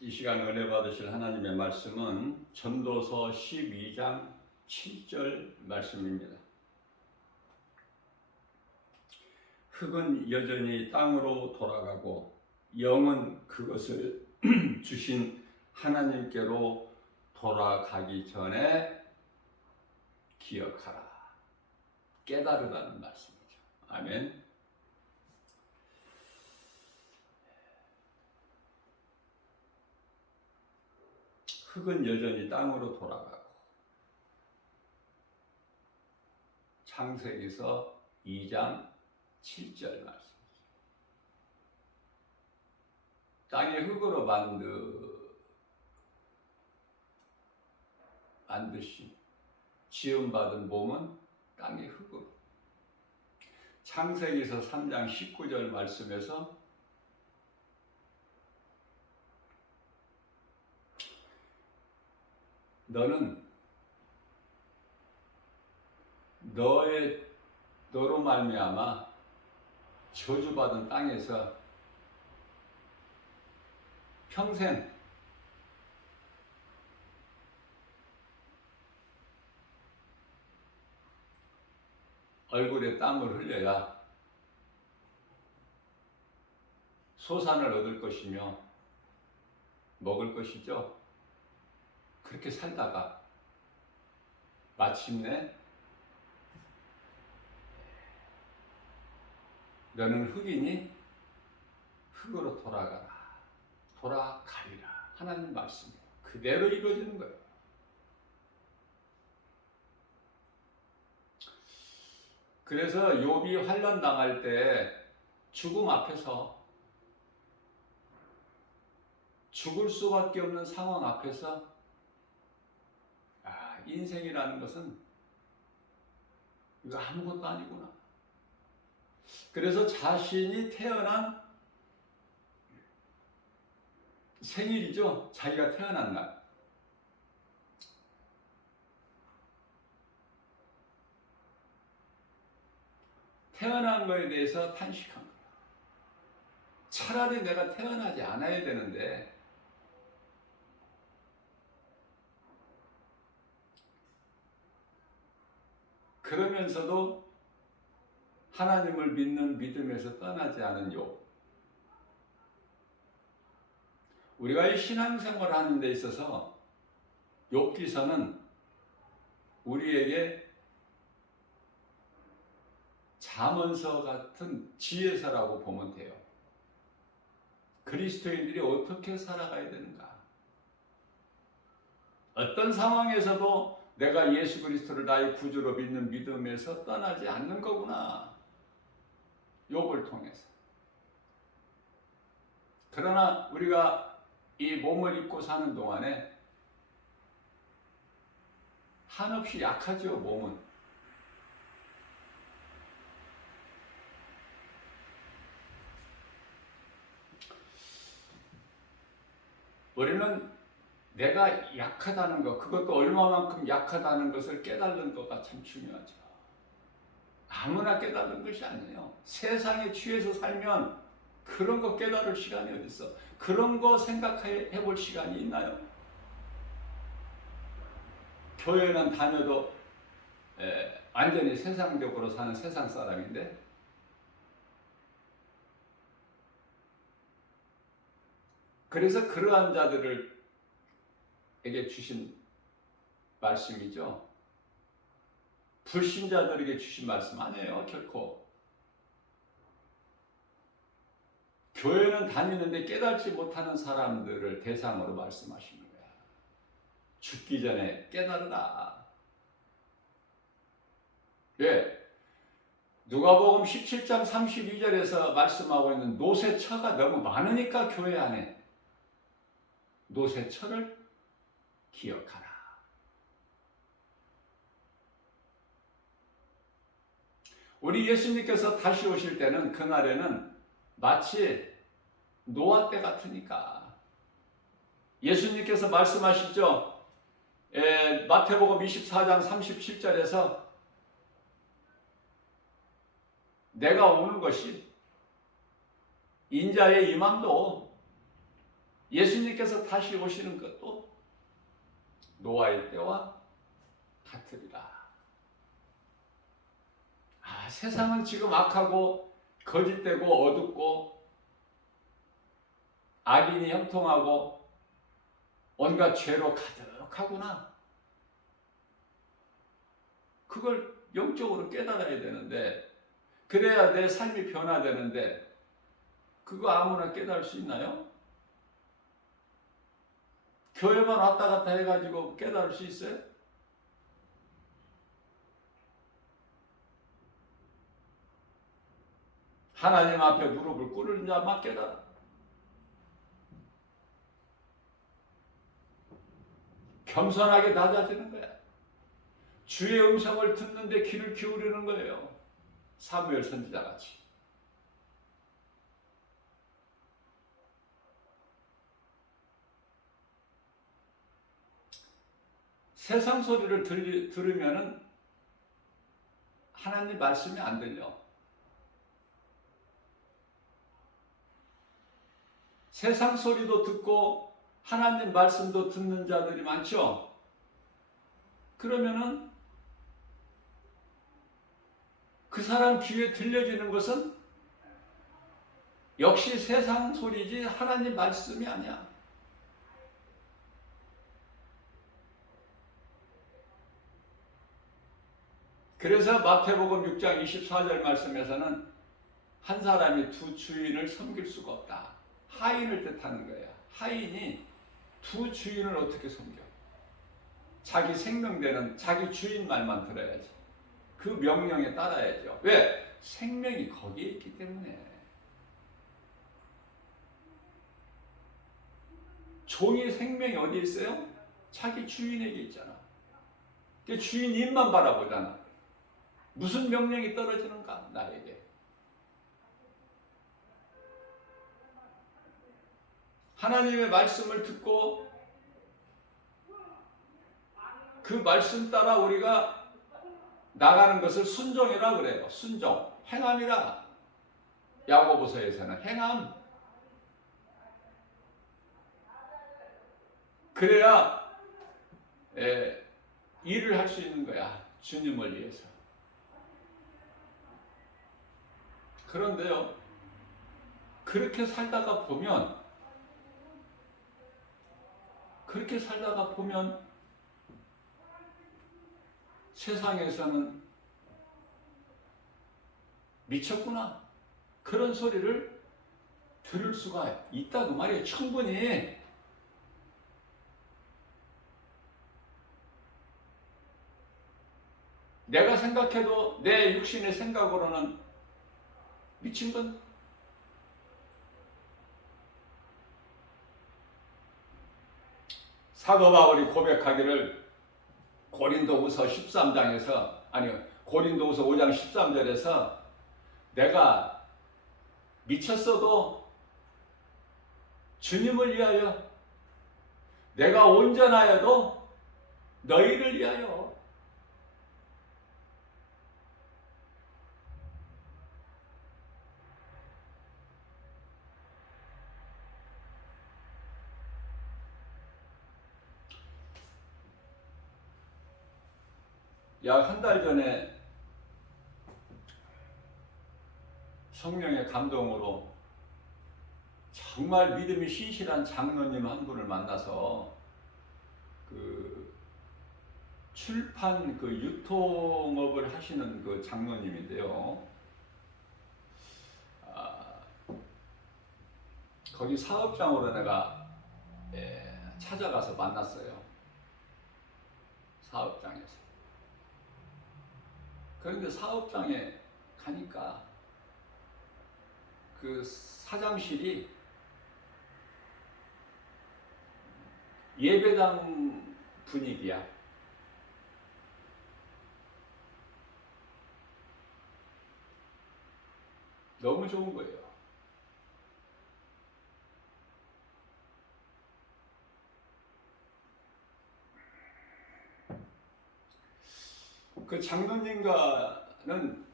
이 시간 은혜 받으실 하나님의 말씀은 전도서 12장 7절 말씀입니다. 흙은 여전히 땅으로 돌아가고 영은 그것을 주신 하나님께로 돌아가기 전에 기억하라. 깨달으라는 말씀이죠. 아멘. 흙은 여전히 땅으로 돌아가고 창세기서 2장 7절 말씀. 땅의 흙으로 만드신 지음받은 몸은 땅의 흙으로. 창세기서 3장 19절 말씀에서 너는 너로 말미암아 저주받은 땅에서 평생 얼굴에 땀을 흘려야 소산을 얻을 것이며 먹을 것이죠. 그렇게 살다가 마침내 너는 흙이니 흙으로 돌아가리라. 하나님 말씀이 그대로 이루어지는 거예요. 그래서 욥이 환난 당할 때 죽음 앞에서, 죽을 수밖에 없는 상황 앞에서 인생이라는 것은 이거 아무것도 아니구나. 그래서 자신이 태어난 생일이죠. 자기가 태어난 날. 태어난 거에 대해서 탄식한 거야. 차라리 내가 태어나지 않아야 되는데 그러면서도 하나님을 믿는 믿음에서 떠나지 않은 욥. 우리가 이 신앙생활을 하는 데 있어서 욥기서는 우리에게 잠언서 같은 지혜서라고 보면 돼요. 그리스도인들이 어떻게 살아가야 되는가? 어떤 상황에서도 내가 예수 그리스도를 나의 구주로 믿는 믿음에서 떠나지 않는 거구나. 욥을 통해서. 그러나 우리가 이 몸을 입고 사는 동안에 한없이 약하죠, 몸은. 우리는 내가 약하다는 것, 그것도 얼마만큼 약하다는 것을 깨달는 것가 참 중요하죠. 아무나 깨달는 것이 아니에요. 세상에 취해서 살면 그런 거 깨달을 시간이 어디 있어? 그런 거 생각해 볼 시간이 있나요? 교회는 다녀도 완전히 세상적으로 사는 세상 사람인데 그래서 그러한 자들에게 주신 말씀이죠. 불신자들에게 주신 말씀 아니에요, 결코. 교회는 다니는데 깨달지 못하는 사람들을 대상으로 말씀하시는 거야. 죽기 전에 깨달으라. 왜? 누가복음 17장 32절에서 말씀하고 있는 노새처가 너무 많으니까 교회 안에 노새처를 기억하라. 우리 예수님께서 다시 오실 때는 그날에는 마치 노아 때 같으니까 예수님께서 말씀하시죠. 마태복음 24장 37절에서 내가 오는 것이 인자의 임함도 예수님께서 다시 오시는 것도 노아의 때와 같으리라. 세상은 지금 악하고 거짓되고 어둡고 악인이 형통하고 온갖 죄로 가득하구나. 그걸 영적으로 깨달아야 되는데, 그래야 내 삶이 변화되는데, 그거 아무나 깨달을 수 있나요? 교회만 왔다 갔다 해가지고 깨달을 수 있어요? 하나님 앞에 무릎을 꿇는 자만 깨달아. 겸손하게 낮아지는 거야. 주의 음성을 듣는데 귀를 기울이는 거예요. 사무엘 선지자 같이. 세상 소리를 들으면은 하나님 말씀이 안 들려. 세상 소리도 듣고 하나님 말씀도 듣는 자들이 많죠. 그러면은 그 사람 귀에 들려지는 것은 역시 세상 소리지 하나님 말씀이 아니야. 그래서 마태복음 6장 24절 말씀에서는 한 사람이 두 주인을 섬길 수가 없다. 하인을 뜻하는 거야. 하인이 두 주인을 어떻게 섬겨? 자기 생명되는 자기 주인 말만 들어야지. 그 명령에 따라야죠. 왜? 생명이 거기에 있기 때문에. 종의 생명이 어디 있어요? 자기 주인에게 있잖아. 주인 입만 바라보잖아. 무슨 명령이 떨어지는가? 나에게. 하나님의 말씀을 듣고 그 말씀 따라 우리가 나가는 것을 순종이라 그래요. 순종, 행함이라. 야고보서에서는 행함. 그래야 일을 할 수 있는 거야. 주님을 위해서. 그런데요, 그렇게 살다가 보면 세상에서는 미쳤구나. 그런 소리를 들을 수가 있다고 말이에요. 충분히. 내가 생각해도 내 육신의 생각으로는 미친 건 사도 바울이 고백하기를 고린도후서 13장에서 고린도후서 5장 13절에서 내가 미쳤어도 주님을 위하여, 내가 온전하여도 너희를 위하여. 약 한 달 전에 성령의 감동으로 정말 믿음이 신실한 장로님 한 분을 만나서 그 출판 그 유통업을 하시는 그 장로님인데요. 거기 사업장으로 내가 찾아가서 만났어요. 사업장에서. 그런데 사업장에 가니까 그 사장실이 예배당 분위기야. 너무 좋은 거예요. 그 장로님과는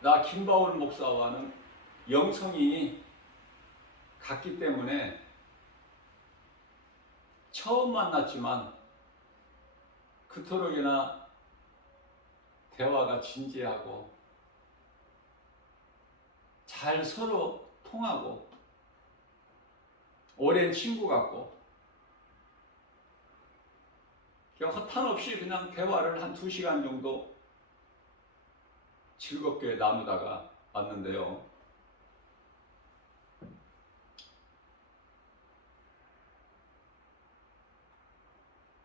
나 김바울 목사와는 영성이 같기 때문에 처음 만났지만 그토록이나 대화가 진지하고 잘 서로 통하고 오랜 친구 같고 허탄 없이 그냥 대화를 한 2시간 정도 즐겁게 나누다가 왔는데요.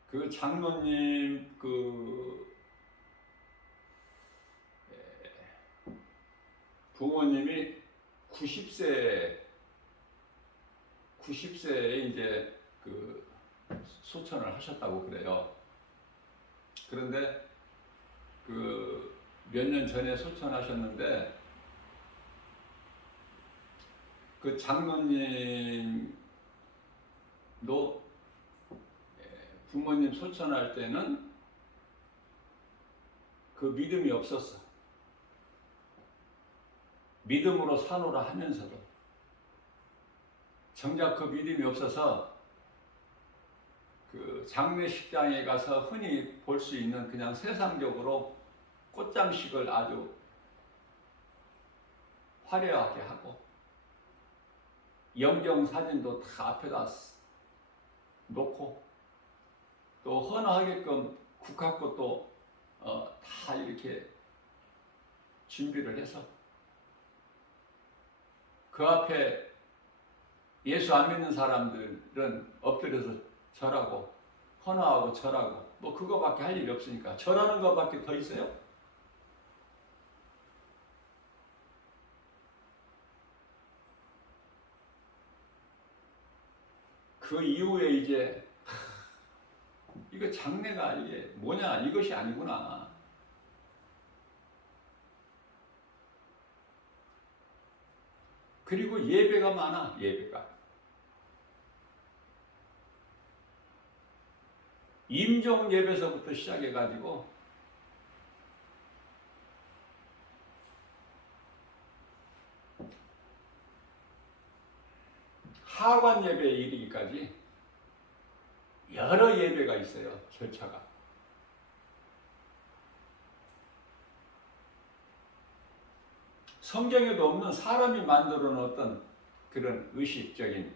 그 장로님 부모님이 90세에 이제 소천을 하셨다고 그래요. 그런데 몇 년 전에 소천하셨는데 그 장로님도 부모님 소천할 때는 그 믿음이 없었어. 믿음으로 사노라 하면서도 정작 그 믿음이 없어서 그 장례식장에 가서 흔히 볼 수 있는 그냥 세상적으로 꽃장식을 아주 화려하게 하고 영정 사진도 다 앞에다 놓고 또 헌화하게끔 국화꽃도 다 이렇게 준비를 해서 그 앞에 예수 안 믿는 사람들은 엎드려서 절하고 헌화하고 절하고 뭐 그거밖에 할 일이 없으니까 절하는 것밖에 더 있어요? 그 이후에 이제 이거 장례가 이게 뭐냐 이것이 아니구나. 그리고 예배가 많아. 예배가 임종 예배서부터 시작해가지고 하관 예배에 이르기까지 여러 예배가 있어요. 절차가. 성경에도 없는 사람이 만들어 놓은 어떤 그런 의식적인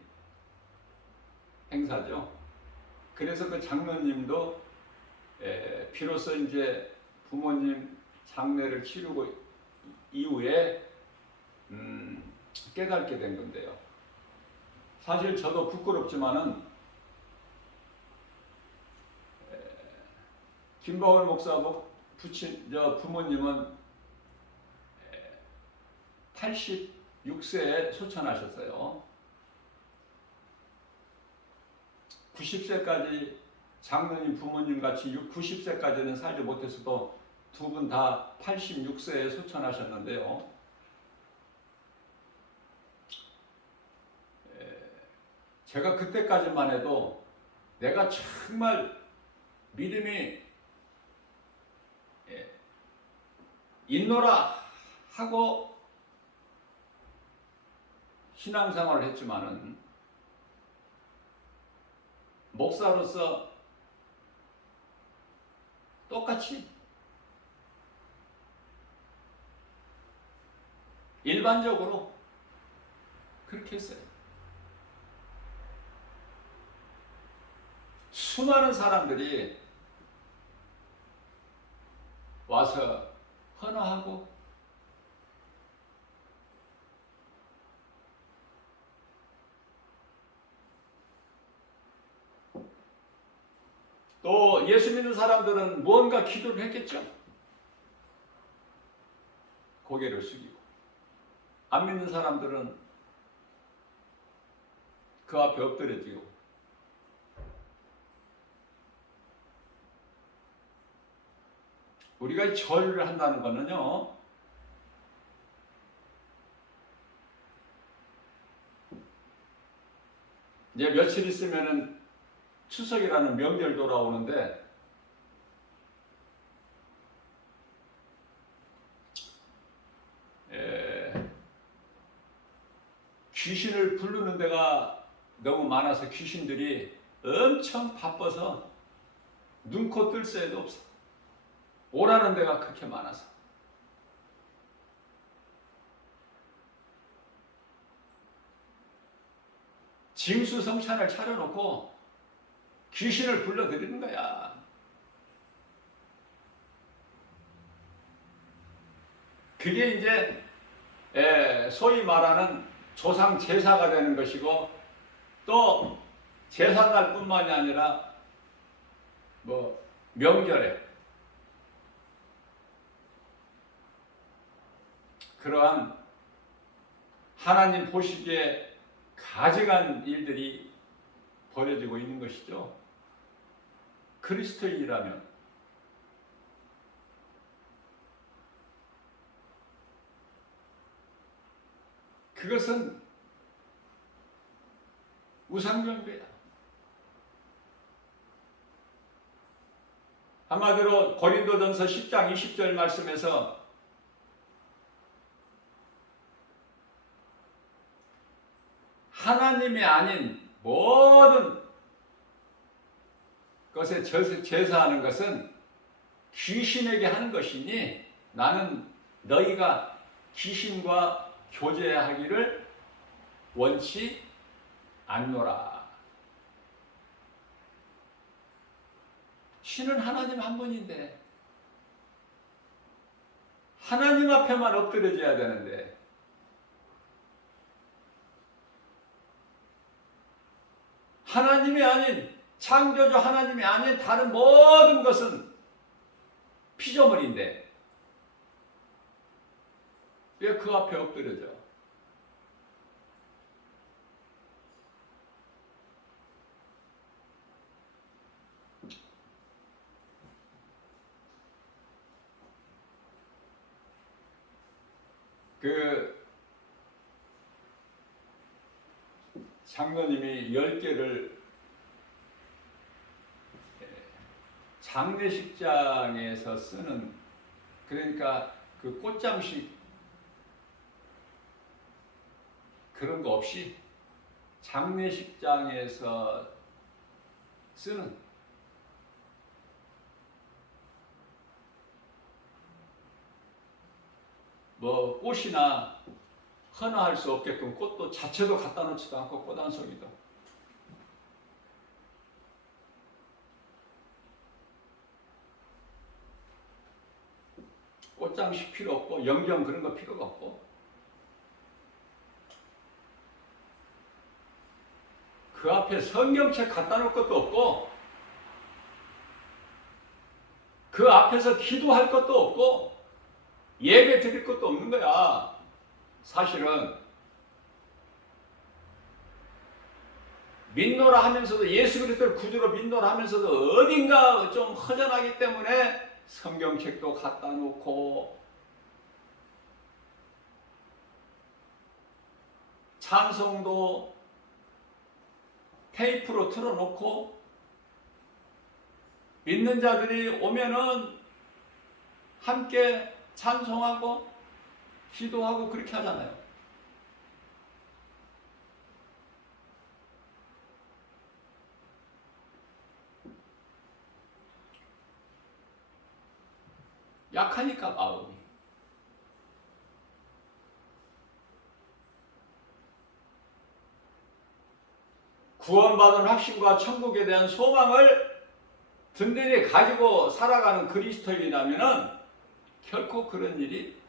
행사죠. 그래서 그 장로님도 비로소 이제 부모님 장례를 치르고 이후에 깨닫게 된 건데요. 사실 저도 부끄럽지만은 김바울 목사 부모님은 86세에 소천하셨어요. 90세까지 장로님 부모님 같이 90세까지는 살지 못했어도 두 분 다 86세에 소천하셨는데요. 제가 그때까지만 해도 내가 정말 믿음이 있노라 하고 신앙생활을 했지만은 목사로서 똑같이 일반적으로 그렇게 했어요. 수많은 사람들이 와서 헌화하고 또 예수 믿는 사람들은 무언가 기도를 했겠죠. 고개를 숙이고 안 믿는 사람들은 그 앞에 엎드려지고 우리가 절을 한다는 거는요, 이제 며칠 있으면은 추석이라는 명절 돌아오는데 귀신을 부르는 데가 너무 많아서 귀신들이 엄청 바빠서 눈코 뜰 새도 없어. 오라는 데가 그렇게 많아서. 징수성찬을 차려놓고 귀신을 불러들이는 거야. 그게 이제 소위 말하는 조상 제사가 되는 것이고, 또 제사날 뿐만이 아니라 뭐 명절에 그러한 하나님 보시기에 가증한 일들이 벌어지고 있는 것이죠. 그리스도인이라면 그것은 우상숭배야. 한마디로 고린도전서 10장 20절 말씀에서 하나님이 아닌 모든 것에 제사하는 것은 귀신에게 하는 것이니 나는 너희가 귀신과 교제하기를 원치 않노라. 신은 하나님 한 분인데 하나님 앞에만 엎드려져야 되는데 하나님이 아닌, 창조주 하나님이 아닌 다른 모든 것은 피조물인데 왜 그 앞에 엎드려져? 장로님이 10개를 장례식장에서 쓰는, 그러니까 그 꽃장식 그런 거 없이 장례식장에서 쓰는 뭐 꽃이나 헌화할 수 없게끔 꽃도 자체도 갖다 놓지도 않고 꽃 한 송이도 꽃장식 필요 없고 영경 그런 거 필요가 없고 그 앞에 성경책 갖다 놓을 것도 없고 그 앞에서 기도할 것도 없고 예배 드릴 것도 없는 거야. 사실은 믿노라 하면서도 예수 그리스도를 구주로 믿노라 하면서도 어딘가 좀 허전하기 때문에 성경책도 갖다 놓고 찬송도 테이프로 틀어놓고 믿는 자들이 오면은 함께 찬송하고 기도하고 그렇게 하잖아요. 약하니까 마음이. 구원받은 확신과 천국에 대한 소망을 든든히 가지고 살아가는 그리스도인이라면은 결코 그런 일이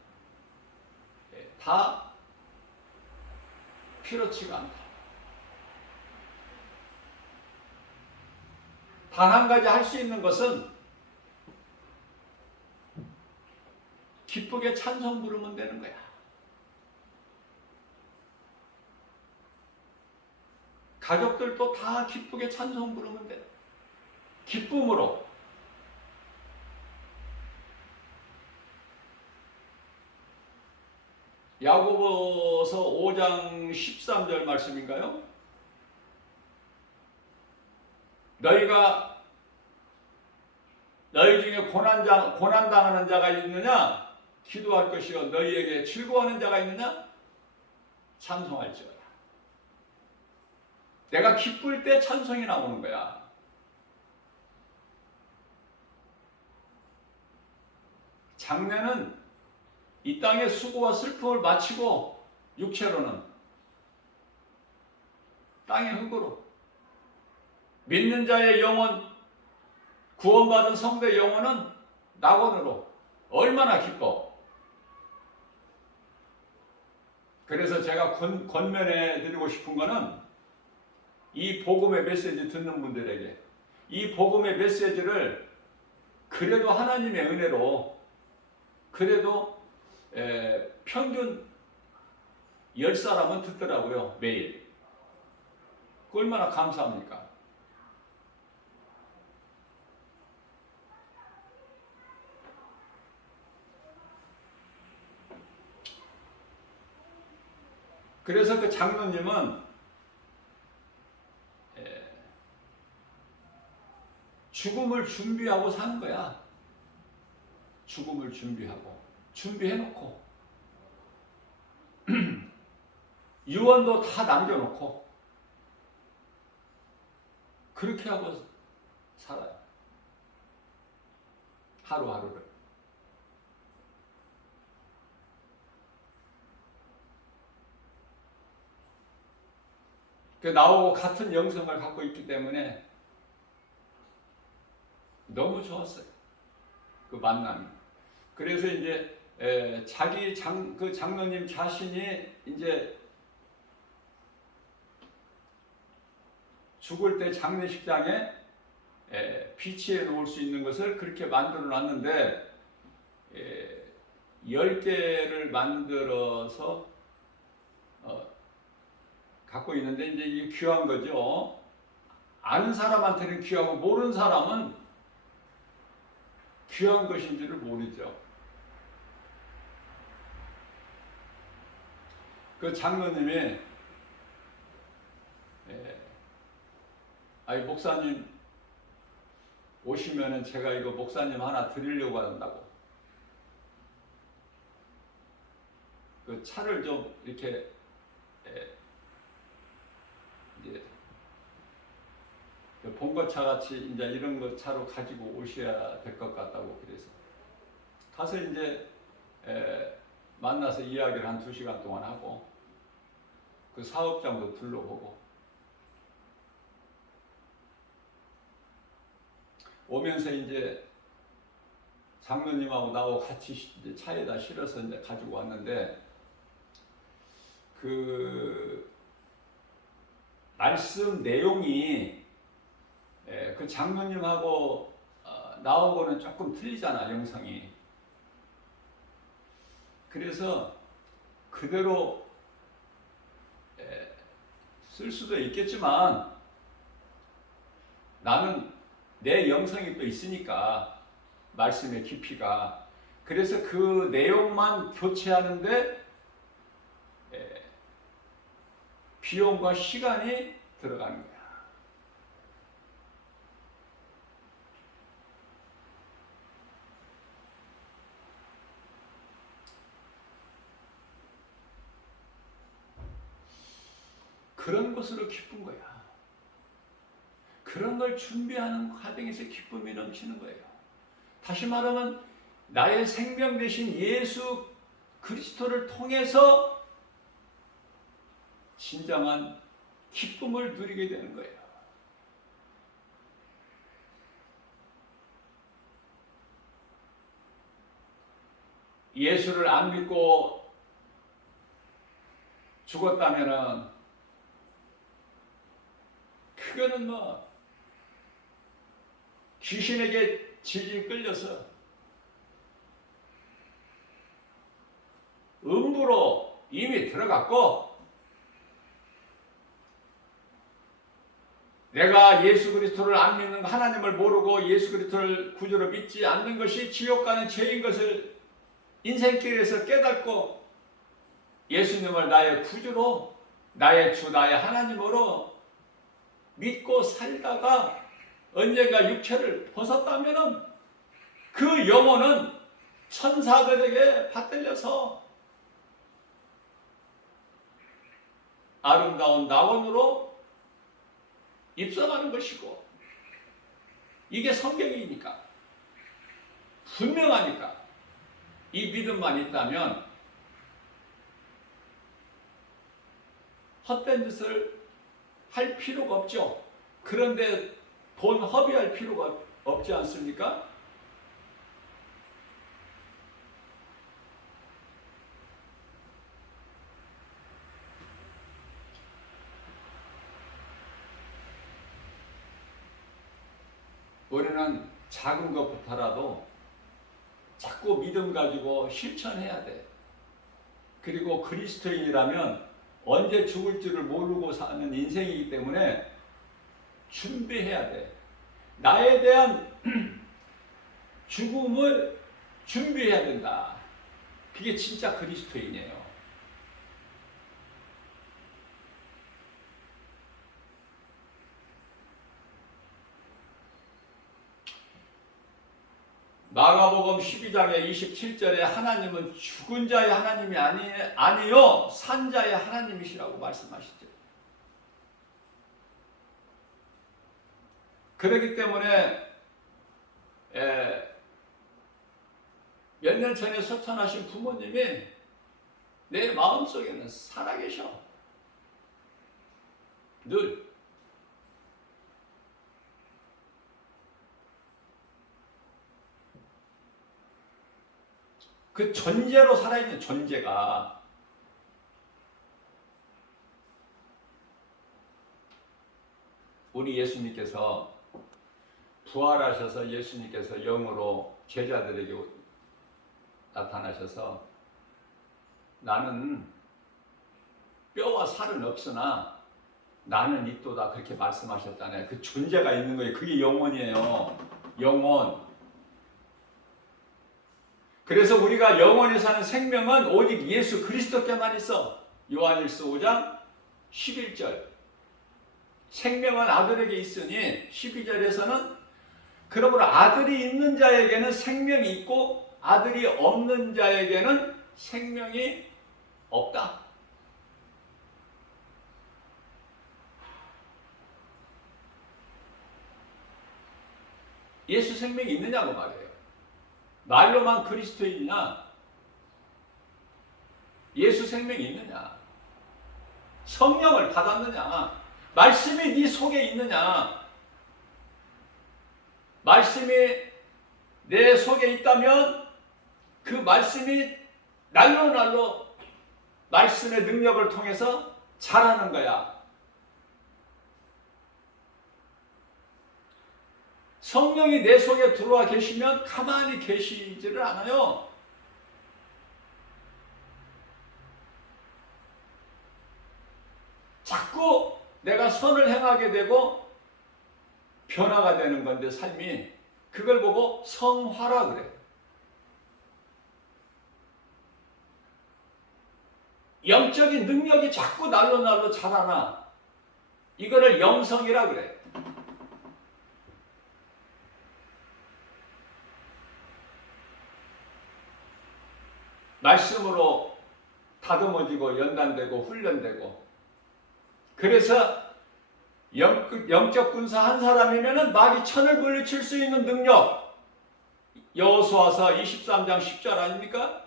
다 필요치가 않다. 단 한 가지 할 수 있는 것은 기쁘게 찬송 부르면 되는 거야. 가족들도 다 기쁘게 찬송 부르면 돼. 기쁨으로. 야고보서 5장 13절 말씀인가요? 너희가 너희 중에 고난당하는 자가 있느냐? 기도할 것이요 너희에게 즐거워하는 자가 있느냐? 찬송할지어다. 내가 기쁠 때 찬송이 나오는 거야. 장래는 이 땅의 수고와 슬픔을 마치고 육체로는 땅의 흙으로, 믿는 자의 영혼, 구원받은 성도의 영혼은 낙원으로. 얼마나 기뻐. 그래서 제가 권면해 드리고 싶은 거는 이 복음의 메시지 듣는 분들에게 이 복음의 메시지를 그래도 하나님의 은혜로 그래도 평균 10사람은 듣더라고요. 매일. 그 얼마나 감사합니까? 그래서 그 장로님은 죽음을 준비하고 사는 거야. 죽음을 준비해놓고 유언도 다 남겨놓고 그렇게 하고 살아요. 하루하루를. 나하고 같은 영성을 갖고 있기 때문에 너무 좋았어요. 그 만남이. 그래서 이제 그 장로님 자신이 이제 죽을 때 장례식장에 비치해 놓을 수 있는 것을 그렇게 만들어 놨는데 10개를 만들어서 갖고 있는데 이제 이게 귀한 거죠. 아는 사람한테는 귀하고 모르는 사람은 귀한 것인지를 모르죠. 그 장로님이 아니 목사님 오시면은 제가 이거 목사님 하나 드리려고 한다고. 그 차를 좀 이렇게 이제 본거차 같이 이제 이런 거 차로 가지고 오셔야 될 것 같다고. 그래서 가서 이제 만나서 이야기를 한 2시간 동안 하고 그 사업장도 둘러보고 오면서 이제 장로님하고 나하고 같이 이제 차에다 실어서 이제 가지고 왔는데 그 말씀 내용이 그 장로님하고 나하고는 조금 틀리잖아, 영상이. 그래서 그대로 쓸 수도 있겠지만 나는 내 영성이 또 있으니까 말씀의 깊이가. 그래서 그 내용만 교체하는데 비용과 시간이 들어가는 거야. 그런 것으로 기쁜 거야. 그런 걸 준비하는 과정에서 기쁨이 넘치는 거예요. 다시 말하면 나의 생명 되신 예수 그리스도를 통해서 진정한 기쁨을 누리게 되는 거예요. 예수를 안 믿고 죽었다면은 그거는 뭐 귀신에게 질질 끌려서 음부로 이미 들어갔고 내가 예수 그리스도를 안 믿는 하나님을 모르고 예수 그리스도를 구주로 믿지 않는 것이 지옥 가는 죄인 것을 인생길에서 깨닫고 예수님을 나의 구주로 나의 주 나의 하나님으로 믿고 살다가 언젠가 육체를 벗었다면은 그 영혼은 천사들에게 받들려서 아름다운 낙원으로 입성하는 것이고, 이게 성경이니까 분명하니까 이 믿음만 있다면 헛된 짓을 할 필요가 없죠. 그런데 돈 허비할 필요가 없지 않습니까? 우리는 작은 것부터라도 자꾸 믿음 가지고 실천해야 돼. 그리고 그리스도인이라면 언제 죽을 줄을 모르고 사는 인생이기 때문에 준비해야 돼. 나에 대한 죽음을 준비해야 된다. 그게 진짜 그리스도인이에요. 마가복음 12장의 27절에 하나님은 죽은 자의 하나님이 아니요 산 자의 하나님이시라고 말씀하시죠. 그렇기 때문에 몇 년 전에 소천하신 부모님이 내 마음속에는 살아계셔. 늘. 그 존재로 살아있는 존재가 우리 예수님께서 부활하셔서 예수님께서 영으로 제자들에게 나타나셔서 나는 뼈와 살은 없으나 나는 있도다 그렇게 말씀하셨잖아요. 그 존재가 있는 거예요. 그게 영혼이에요. 영혼. 그래서 우리가 영원히 사는 생명은 오직 예수 그리스도께만 있어. 요한일서 5장 11절. 생명은 아들에게 있으니 12절에서는 그러므로 아들이 있는 자에게는 생명이 있고 아들이 없는 자에게는 생명이 없다. 예수 생명이 있느냐고 말해요. 말로만 그리스도인이냐? 예수 생명이 있느냐? 성령을 받았느냐? 말씀이 네 속에 있느냐? 말씀이 내 속에 있다면 그 말씀이 날로 말씀의 능력을 통해서 자라는 거야. 성령이 내 속에 들어와 계시면 가만히 계시지를 않아요. 자꾸 내가 선을 행하게 되고 변화가 되는 건데 삶이 그걸 보고 성화라 그래. 영적인 능력이 자꾸 날로 자라나 이거를 영성이라 그래. 말씀으로 다듬어지고 연단되고 훈련되고 그래서 영적 군사 한 사람이면 마귀 천을 물리칠 수 있는 능력 여호수아서 23장 10절 아닙니까?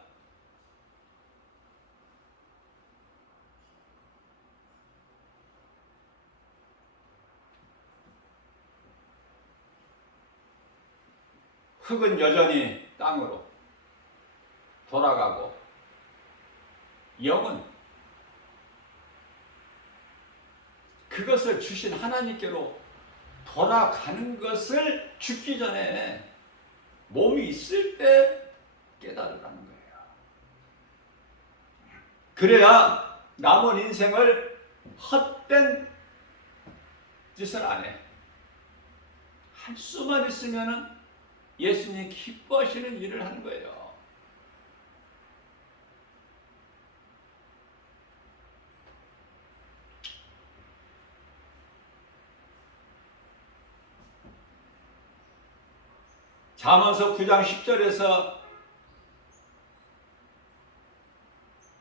흙은 여전히 땅으로 돌아가고 영은 그것을 주신 하나님께로 돌아가는 것을 죽기 전에 몸이 있을 때 깨달으라는 거예요. 그래야 남은 인생을 헛된 짓을 안 해. 할 수만 있으면 예수님 기뻐하시는 일을 하는 거예요. 잠언서 9장 10절에서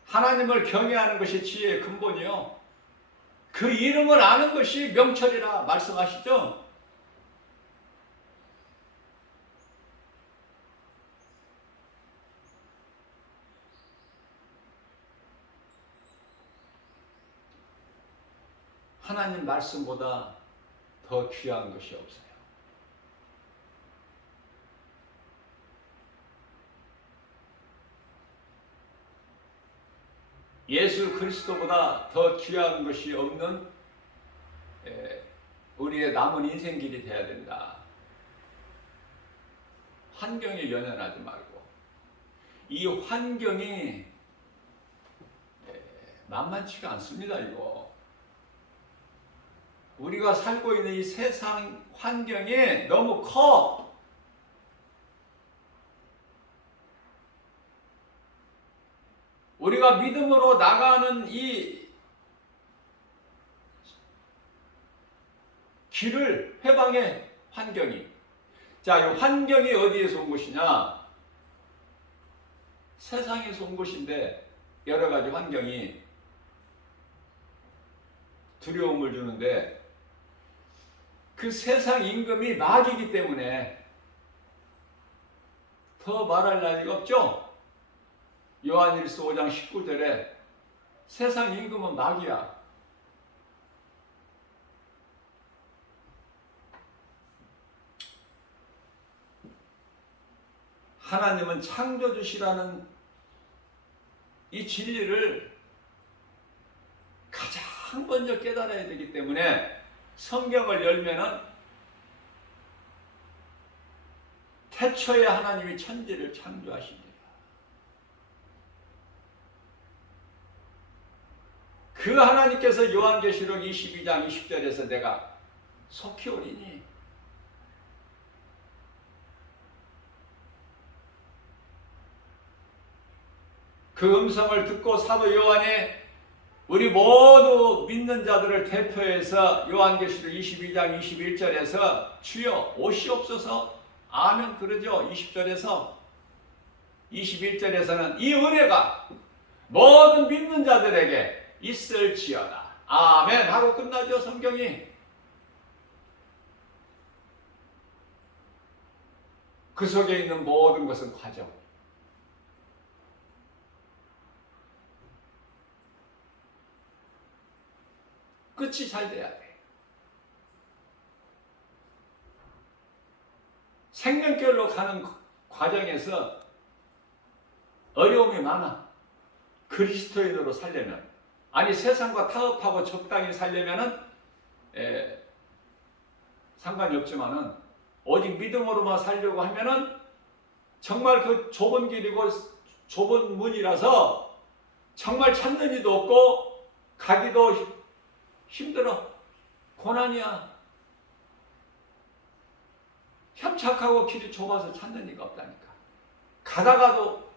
하나님을 경외하는 것이 지혜의 근본이요. 그 이름을 아는 것이 명철이라 말씀하시죠. 하나님 말씀보다 더 귀한 것이 없어요. 예수 그리스도보다 더 귀한 것이 없는 우리의 남은 인생길이 되어야 된다. 환경에 연연하지 말고, 이 환경이 만만치가 않습니다. 이거 우리가 살고 있는 이 세상 환경이 너무 커. 우리가 믿음으로 나가는 이 길을 해방의 환경이, 자, 이 환경이 어디에서 온 것이냐? 세상에서 온 것인데, 여러 가지 환경이 두려움을 주는데, 그 세상 임금이 마귀이기 때문에 더 말할 나위가 없죠? 요한일서 5장 19절에 세상 임금은 마귀야. 하나님은 창조주시라는 이 진리를 가장 먼저 깨달아야 되기 때문에 성경을 열면은 태초에 하나님이 천지를 창조하십니다. 그 하나님께서 요한계시록 22장 20절에서 내가 속히 오리니 그 음성을 듣고 사도 요한이 우리 모두 믿는 자들을 대표해서 요한계시록 22장 21절에서 주여 오시옵소서, 아멘 그러죠. 20절에서 21절에서는 이 은혜가 모든 믿는 자들에게 있을지어다, 아멘 하고 끝나죠. 성경이. 그 속에 있는 모든 것은 과정. 끝이 잘 돼야 돼. 생명길로 가는 과정에서 어려움이 많아. 그리스도인으로 살려면, 아니 세상과 타협하고 적당히 살려면은 상관이 없지만은 오직 믿음으로만 살려고 하면은 정말 그 좁은 길이고 좁은 문이라서 정말 찾는 이도 없고 가기도 힘들어. 고난이야. 협착하고 길이 좁아서 찾는 이가 없다니까. 가다가도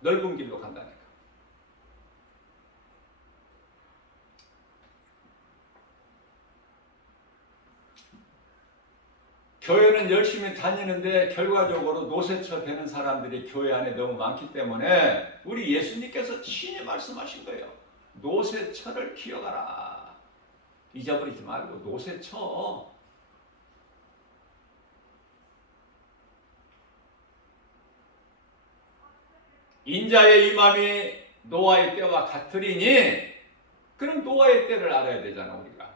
넓은 길로 간다니까. 교회는 열심히 다니는데 결과적으로 노쇠처 되는 사람들이 교회 안에 너무 많기 때문에 우리 예수님께서 친히 말씀하신 거예요. 노쇠처를 기억하라. 잊어버리지 말고 노쇠처. 인자의 임함이 노아의 때와 같으리니, 그럼 노아의 때를 알아야 되잖아 우리가.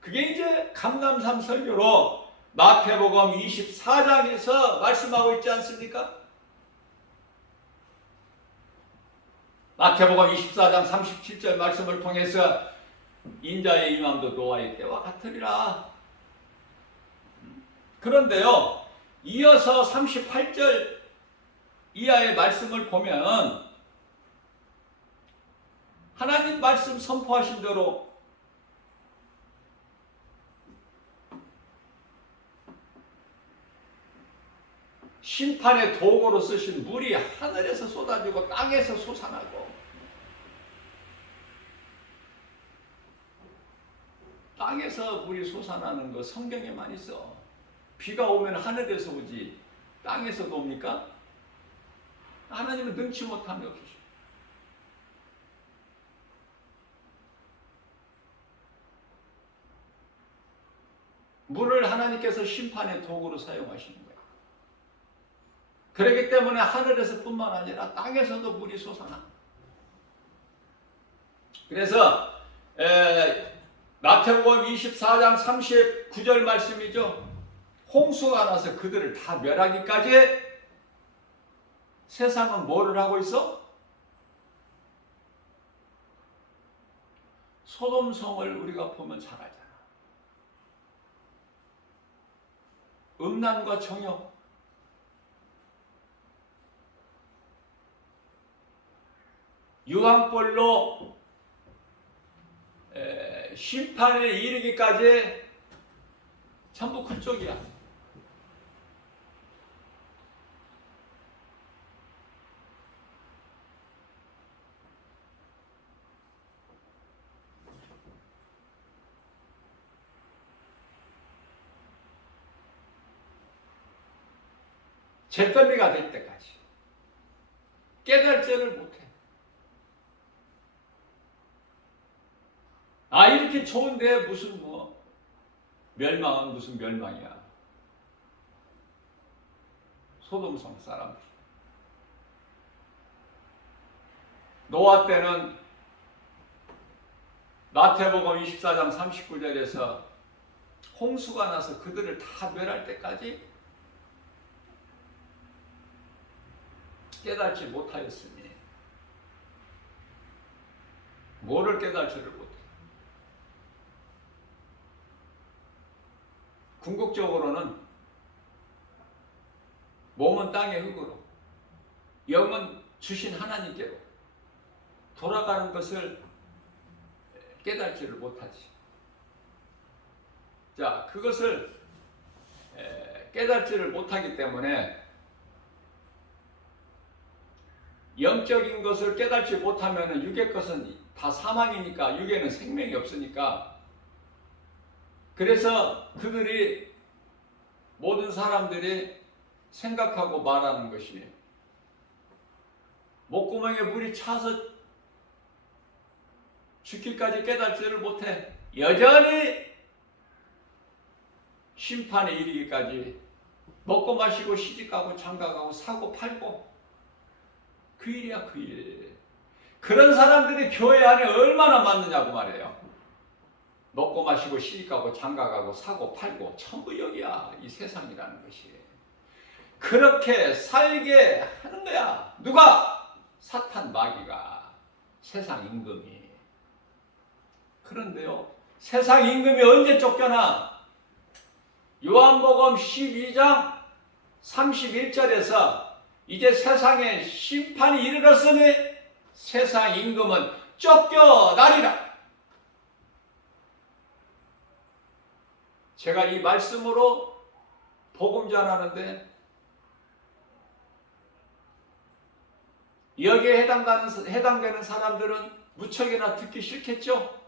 그게 이제 감남산 설교로 마태복음 24장에서 말씀하고 있지 않습니까? 마태복음 24장 37절 말씀을 통해서 인자의 임함도 노아의 때와 같으리라. 그런데요, 이어서 38절 이하의 말씀을 보면 하나님 말씀 선포하신 대로 심판의 도구로 쓰신 물이 하늘에서 쏟아지고 땅에서 솟아나고, 땅에서 물이 솟아나는 거 성경에만 있어. 비가 오면 하늘에서 오지 땅에서도 옵니까? 하나님은 능치 못함이 없으시오. 물을 하나님께서 심판의 도구로 사용하시는 거예요. 그렇기 때문에 하늘에서 뿐만 아니라 땅에서도 물이 솟아나. 그래서 마태복음 24장 39절 말씀이죠. 홍수가 나서 그들을 다 멸하기까지 세상은 뭐를 하고 있어? 소돔성을 우리가 보면 잘 알잖아. 음란과 정욕, 유황불로 심판에 이르기까지 전부 그쪽이야. 잿더미가 될 때까지 깨달지를 못해. 아, 이렇게 좋은데 무슨 뭐 멸망은 무슨 멸망이야. 소돔성 사람들. 노아 때는 마태복음 24장 39절에서 홍수가 나서 그들을 다 멸할 때까지 깨닫지 못하였으니 뭐를 깨닫지를 못해. 궁극적으로는 몸은 땅의 흙으로, 영은 주신 하나님께로 돌아가는 것을 깨닫지를 못하지. 자, 그것을 깨닫지를 못하기 때문에 영적인 것을 깨닫지 못하면 육의 것은 다 사망이니까, 육에는 생명이 없으니까. 그래서 그들이, 모든 사람들이 생각하고 말하는 것이 목구멍에 물이 차서 죽기까지 깨닫지를 못해. 여전히 심판에 이르기까지 먹고 마시고 시집가고 장가가고 사고 팔고 그 일이야, 그 일. 그런 사람들이 교회 안에 얼마나 많느냐고 말이에요. 먹고 마시고 시집가고 장가가고 사고 팔고 전부 여기야, 이 세상이라는 것이. 그렇게 살게 하는 거야. 누가? 사탄 마귀가, 세상 임금이. 그런데요, 세상 임금이 언제 쫓겨나? 요한복음 12장 31절에서 이제 세상에 심판이 이르렀으니 세상 임금은 쫓겨나리라. 제가 이 말씀으로 복음 전하는데 여기에 해당되는 사람들은 무척이나 듣기 싫겠죠?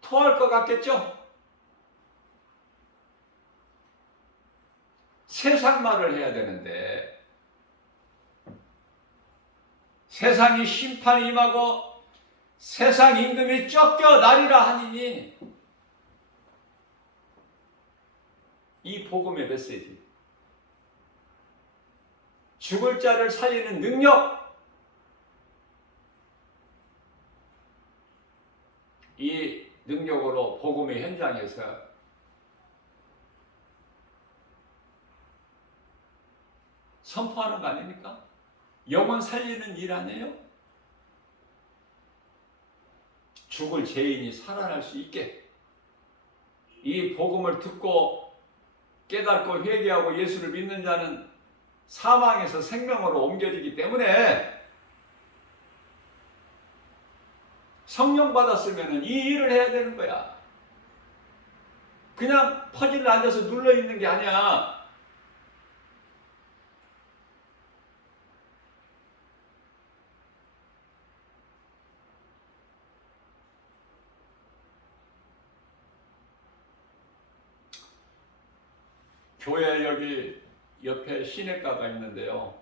토할 것 같겠죠? 세상 말을 해야 되는데 세상이 심판이 임하고 세상 임금이 쫓겨나리라 하니니, 이 복음의 메시지, 죽을 자를 살리는 능력, 이 능력으로 복음의 현장에서 선포하는 거 아닙니까? 영혼 살리는 일 아니에요? 죽을 죄인이 살아날 수 있게 이 복음을 듣고 깨닫고 회개하고 예수를 믿는 자는 사망에서 생명으로 옮겨지기 때문에 성령 받았으면 이 일을 해야 되는 거야. 그냥 퍼즐을 앉아서 눌러 있는 게 아니야. 교회 여기 옆에 시내가가 있는데요.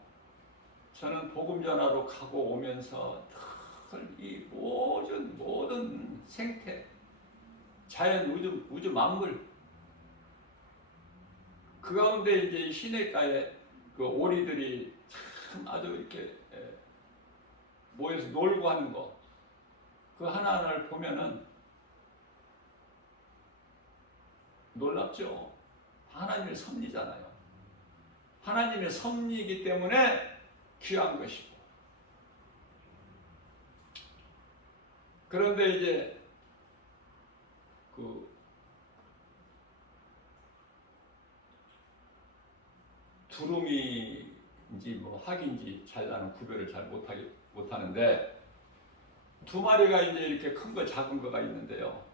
저는 복음 전하러 가고 오면서 이 모든 생태, 자연, 우주 만물, 그 가운데 이제 시냇가에 그 오리들이 참 아주 이렇게 모여서 놀고 하는 거, 그 하나하나를 보면은 놀랍죠. 하나님의 섭리잖아요. 하나님의 섭리이기 때문에 귀한 것이고. 그런데 이제 그 두루미인지 뭐 학인지 잘 나는 구별을 잘 못하는데, 두 마리가 이제 이렇게 큰 거 작은 거가 있는데요.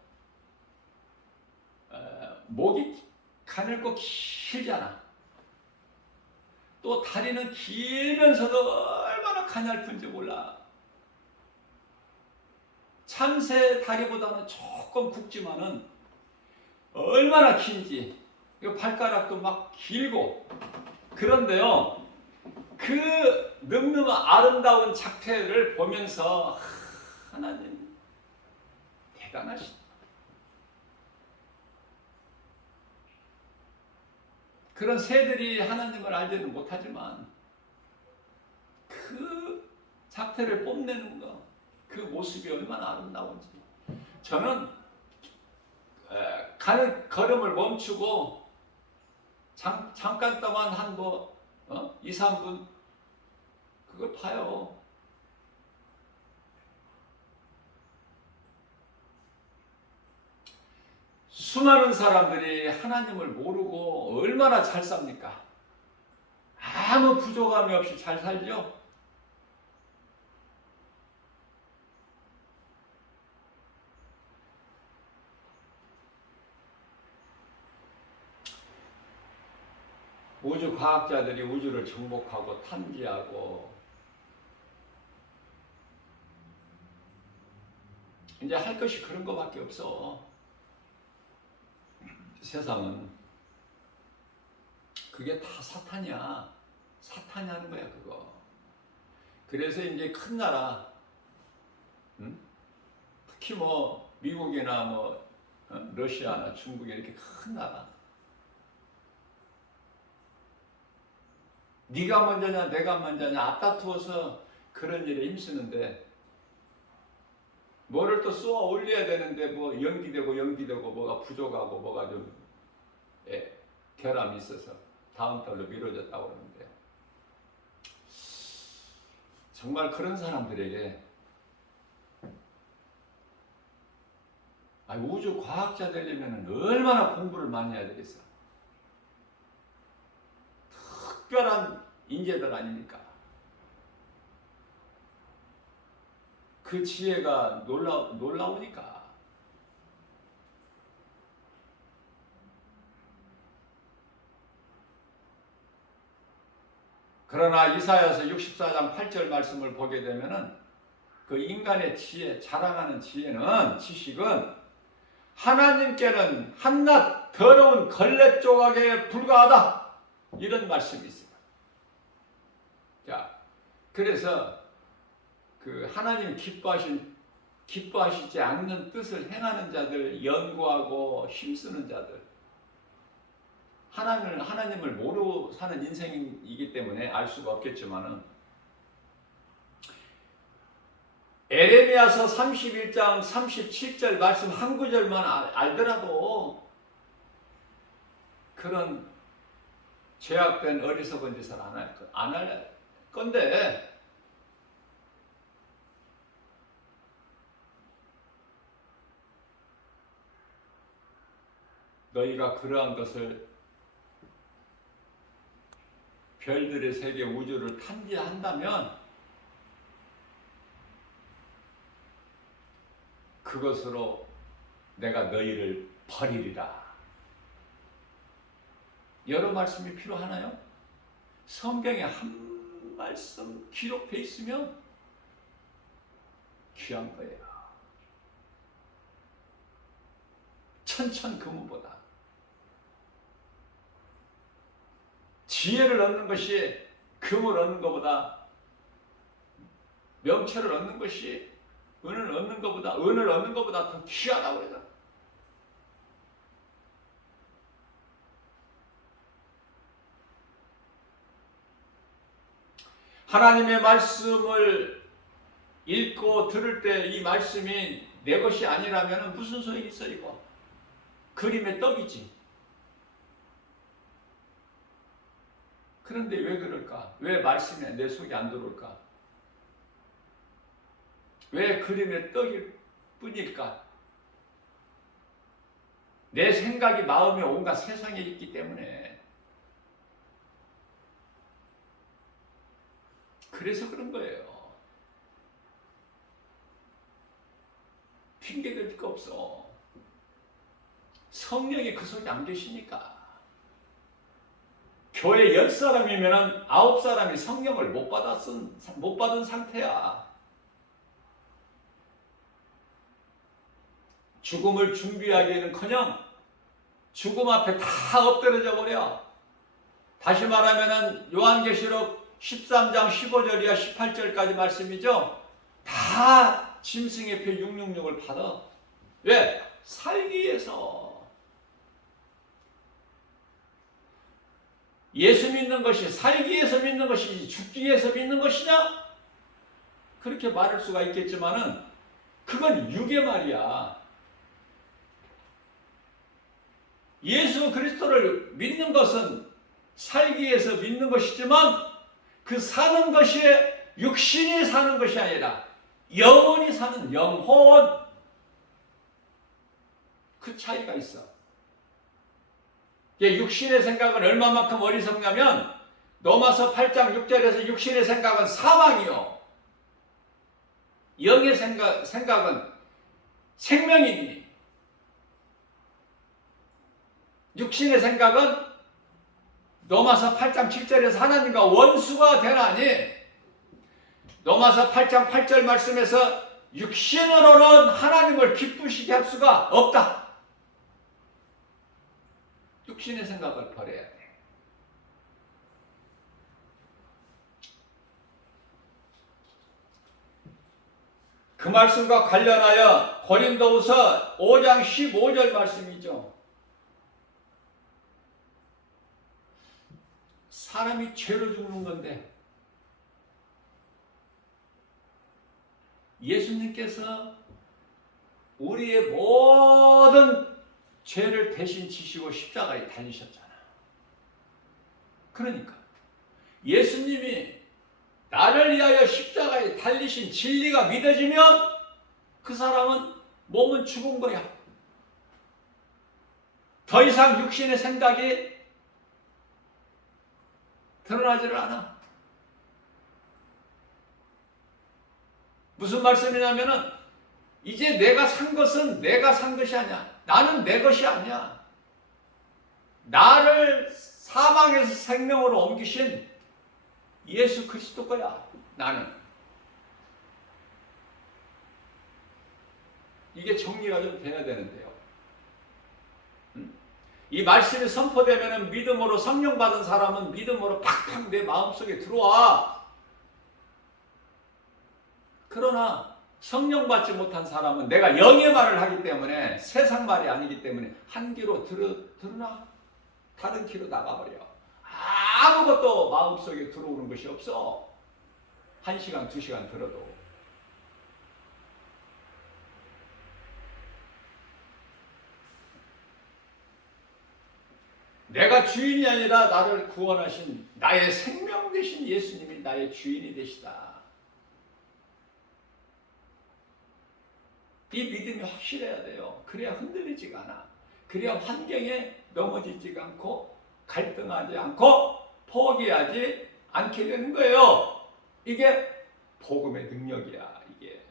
목이 가늘고 길잖아. 또 다리는 길면서도 얼마나 가냘픈지 몰라. 참새 다리보다는 조금 굵지만은 얼마나 긴지. 발가락도 막 길고. 그런데요, 그 늠름한 아름다운 작태를 보면서 하나님 대단하시다. 그런 새들이 하나님을 알지는 못하지만 그 작태를 뽐내는 거, 그 모습이 얼마나 아름다운지. 저는 가는 걸음을 멈추고 잠깐 동안 한 2, 3분 그걸 봐요. 수많은 사람들이 하나님을 모르고 얼마나 잘 삽니까? 아무 부족함이 없이 잘 살죠? 우주 과학자들이 우주를 정복하고 탐지하고 이제 할 것이 그런 것밖에 없어. 세상은 그게 다 사탄이야. 사탄이 하는 거야 그거. 그래서 이제 큰 나라, 특히 뭐 미국이나 뭐 러시아나 중국 이렇게 큰 나라, 네가 먼저냐 내가 먼저냐 앞다투어서 그런 일에 힘쓰는데, 뭐를 또 쏘아 올려야 되는데 뭐 연기되고 뭐가 부족하고 뭐가 좀 결함이 있어서 다음 달로 미뤄졌다고 그러는데, 정말 그런 사람들에게 우주 과학자 되려면 얼마나 공부를 많이 해야 되겠어. 특별한 인재들 아닙니까? 그 지혜가 놀라우니까. 그러나 이사야서 64장 8절 말씀을 보게 되면은 그 인간의 지혜, 자랑하는 지식은 하나님께는 한낱 더러운 걸레 조각에 불과하다, 이런 말씀이 있어요. 자, 그래서 그 하나님 기뻐하시지 않는 뜻을 행하는 자들, 연구하고 힘쓰는 자들, 하나님을 모르고 사는 인생이기 때문에 알 수가 없겠지만은, 에레미야서 31장 37절 말씀 한 구절만 알더라도 그런 죄악된 어리석은 짓을 안 할 건데, 너희가 그러한 것을, 별들의 세계 우주를 탐지한다면 그것으로 내가 너희를 버리리라. 여러 말씀이 필요하나요? 성경에 한 말씀 기록되어 있으면 귀한 거예요. 천천 금은보다. 지혜를 얻는 것이 금을 얻는 것보다, 명철을 얻는 것이 은을 얻는 것보다 더 귀하다고 그러잖아. 하나님의 말씀을 읽고 들을 때 이 말씀이 내 것이 아니라면 무슨 소용이 있어 이거? 그림의 떡이지. 그런데 왜 그럴까? 왜 말씀에 내 속에 안 들어올까? 왜 그림의 떡일 뿐일까? 내 생각이 마음에 온갖 세상에 있기 때문에. 그래서 그런 거예요. 핑계댈 거 없어. 성령이 그 속에 안 계시니까. 교회 10사람이면 9사람이 성령을 못 받은 상태야. 죽음을 준비하기에는커녕 죽음 앞에 다 엎드려져 버려. 다시 말하면 요한계시록 13장 15절이야 18절까지 말씀이죠. 다 짐승의 표 666을 받아. 왜? 살기 위해서. 예수 믿는 것이 살기 위해서 믿는 것이지 죽기 위해서 믿는 것이냐? 그렇게 말할 수가 있겠지만은 그건 육의 말이야. 예수 그리스도를 믿는 것은 살기 위해서 믿는 것이지만 그 사는 것이 육신이 사는 것이 아니라 영혼이 사는 영혼. 그 차이가 있어. 육신의 생각은 얼마만큼 어리석냐면 로마서 8장 6절에서 육신의 생각은 사망이요 영의 생각은 생명이니, 육신의 생각은 로마서 8장 7절에서 하나님과 원수가 되나니, 로마서 8장 8절 말씀에서 육신으로는 하나님을 기쁘시게 할 수가 없다. 육신의 생각을 버려야 돼. 그 말씀과 관련하여 고린도후서 5장 15절 말씀이죠. 사람이 죄로 죽는 건데 예수님께서 우리의 모든 죄를 대신 지시고 십자가에 달리셨잖아. 그러니까 예수님이 나를 위하여 십자가에 달리신 진리가 믿어지면 그 사람은 몸은 죽은 거야. 더 이상 육신의 생각이 드러나지를 않아. 무슨 말씀이냐면은 이제 내가 산 것은 내가 산 것이 아니야. 나는 내 것이 아니야. 나를 사망에서 생명으로 옮기신 예수 그리스도 거야. 나는. 이게 정리가 좀 돼야 되는데요. 이 말씀이 선포되면 믿음으로 성령 받은 사람은 믿음으로 팍팍 내 마음속에 들어와. 그러나 성령 받지 못한 사람은 내가 영의 말을 하기 때문에 세상 말이 아니기 때문에 한 귀로 들으나 다른 귀로 나가버려. 아무것도 마음속에 들어오는 것이 없어. 1시간, 2시간 들어도. 내가 주인이 아니라 나를 구원하신 나의 생명 되신 예수님이 나의 주인이 되시다. 이 믿음이 확실해야 돼요. 그래야 흔들리지가 않아. 그래야 환경에 넘어지지가 않고 갈등하지 않고 포기하지 않게 되는 거예요. 이게 복음의 능력이야. 이게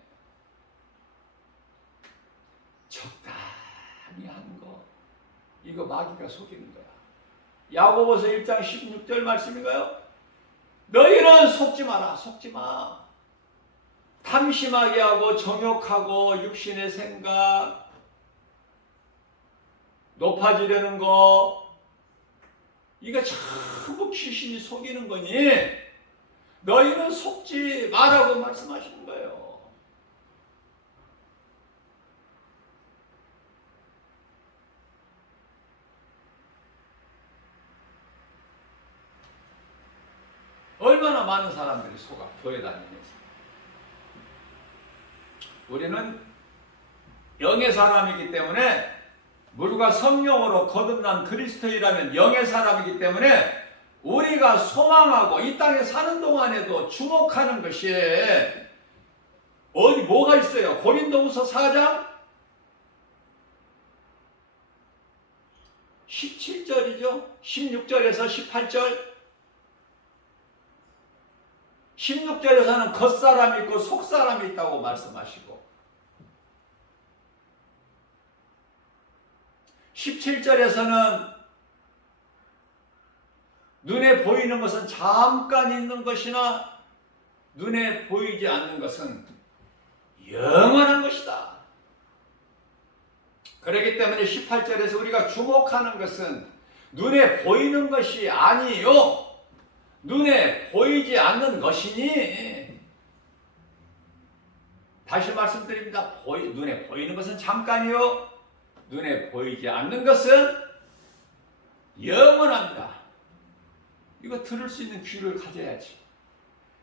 적당히 하는 거, 이거 마귀가 속이는 거야. 야고보서 1장 16절 말씀인가요? 너희는 속지 마라. 속지 마. 탐심하게 하고 정욕하고 육신의 생각, 높아지려는 거, 이거 전부 귀신이 속이는 거니 너희는 속지 마라고 말씀하시는 거예요. 얼마나 많은 사람들이 속아 교회 다니면서. 우리는 영의 사람이기 때문에 물과 성령으로 거듭난 그리스도인이라면 영의 사람이기 때문에 우리가 소망하고 이 땅에 사는 동안에도 주목하는 것이 어디 뭐가 있어요? 고린도후서 4장 17절이죠. 16절에서 18절. 16절에서는 겉사람이 있고 속사람이 있다고 말씀하시고 17절에서는 눈에 보이는 것은 잠깐 있는 것이나 눈에 보이지 않는 것은 영원한 것이다. 그렇기 때문에 18절에서 우리가 주목하는 것은 눈에 보이는 것이 아니요 눈에 보이지 않는 것이니, 다시 말씀드립니다. 눈에 보이는 것은 잠깐이요 눈에 보이지 않는 것은 영원합니다. 이거 들을 수 있는 귀를 가져야지.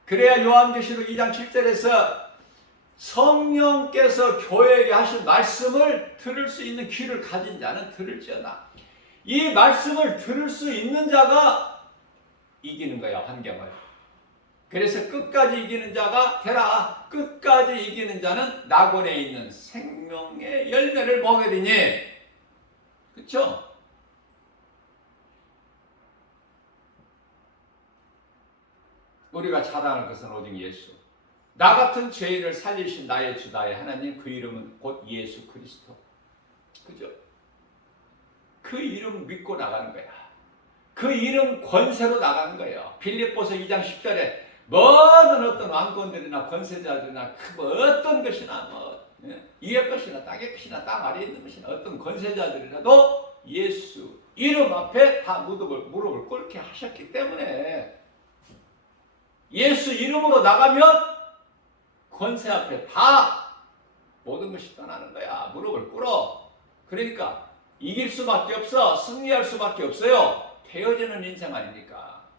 그래야 요한계시록 2장 7절에서 성령께서 교회에게 하신 말씀을 들을 수 있는 귀를 가진 자는 들을지어다. 이 말씀을 들을 수 있는 자가 이기는 거야, 환경을. 그래서 끝까지 이기는 자가 되라. 끝까지 이기는 자는 낙원에 있는 생명의 열매를 먹게 되니. 그렇죠? 우리가 자랑할 것은 오직 예수. 나 같은 죄인을 살리신 나의 주 나의 하나님, 그 이름은 곧 예수 그리스도. 그죠? 그 이름 믿고 나가는 거야. 그 이름 권세로 나가는 거예요. 빌립보서 2장 10절에 모든 어떤 왕권들이나 권세자들이나 어떤 것이나 위의 것이나 땅의 것이나 땅 아래에 있는 것이나 어떤 권세자들이라도 예수 이름 앞에 다 무릎을 꿇게 하셨기 때문에 예수 이름으로 나가면 권세 앞에 다 모든 것이 떠나는 거야. 무릎을 꿇어. 그러니까 이길 수밖에 없어. 승리할 수밖에 없어요. 되어지는 인생 아닙니까?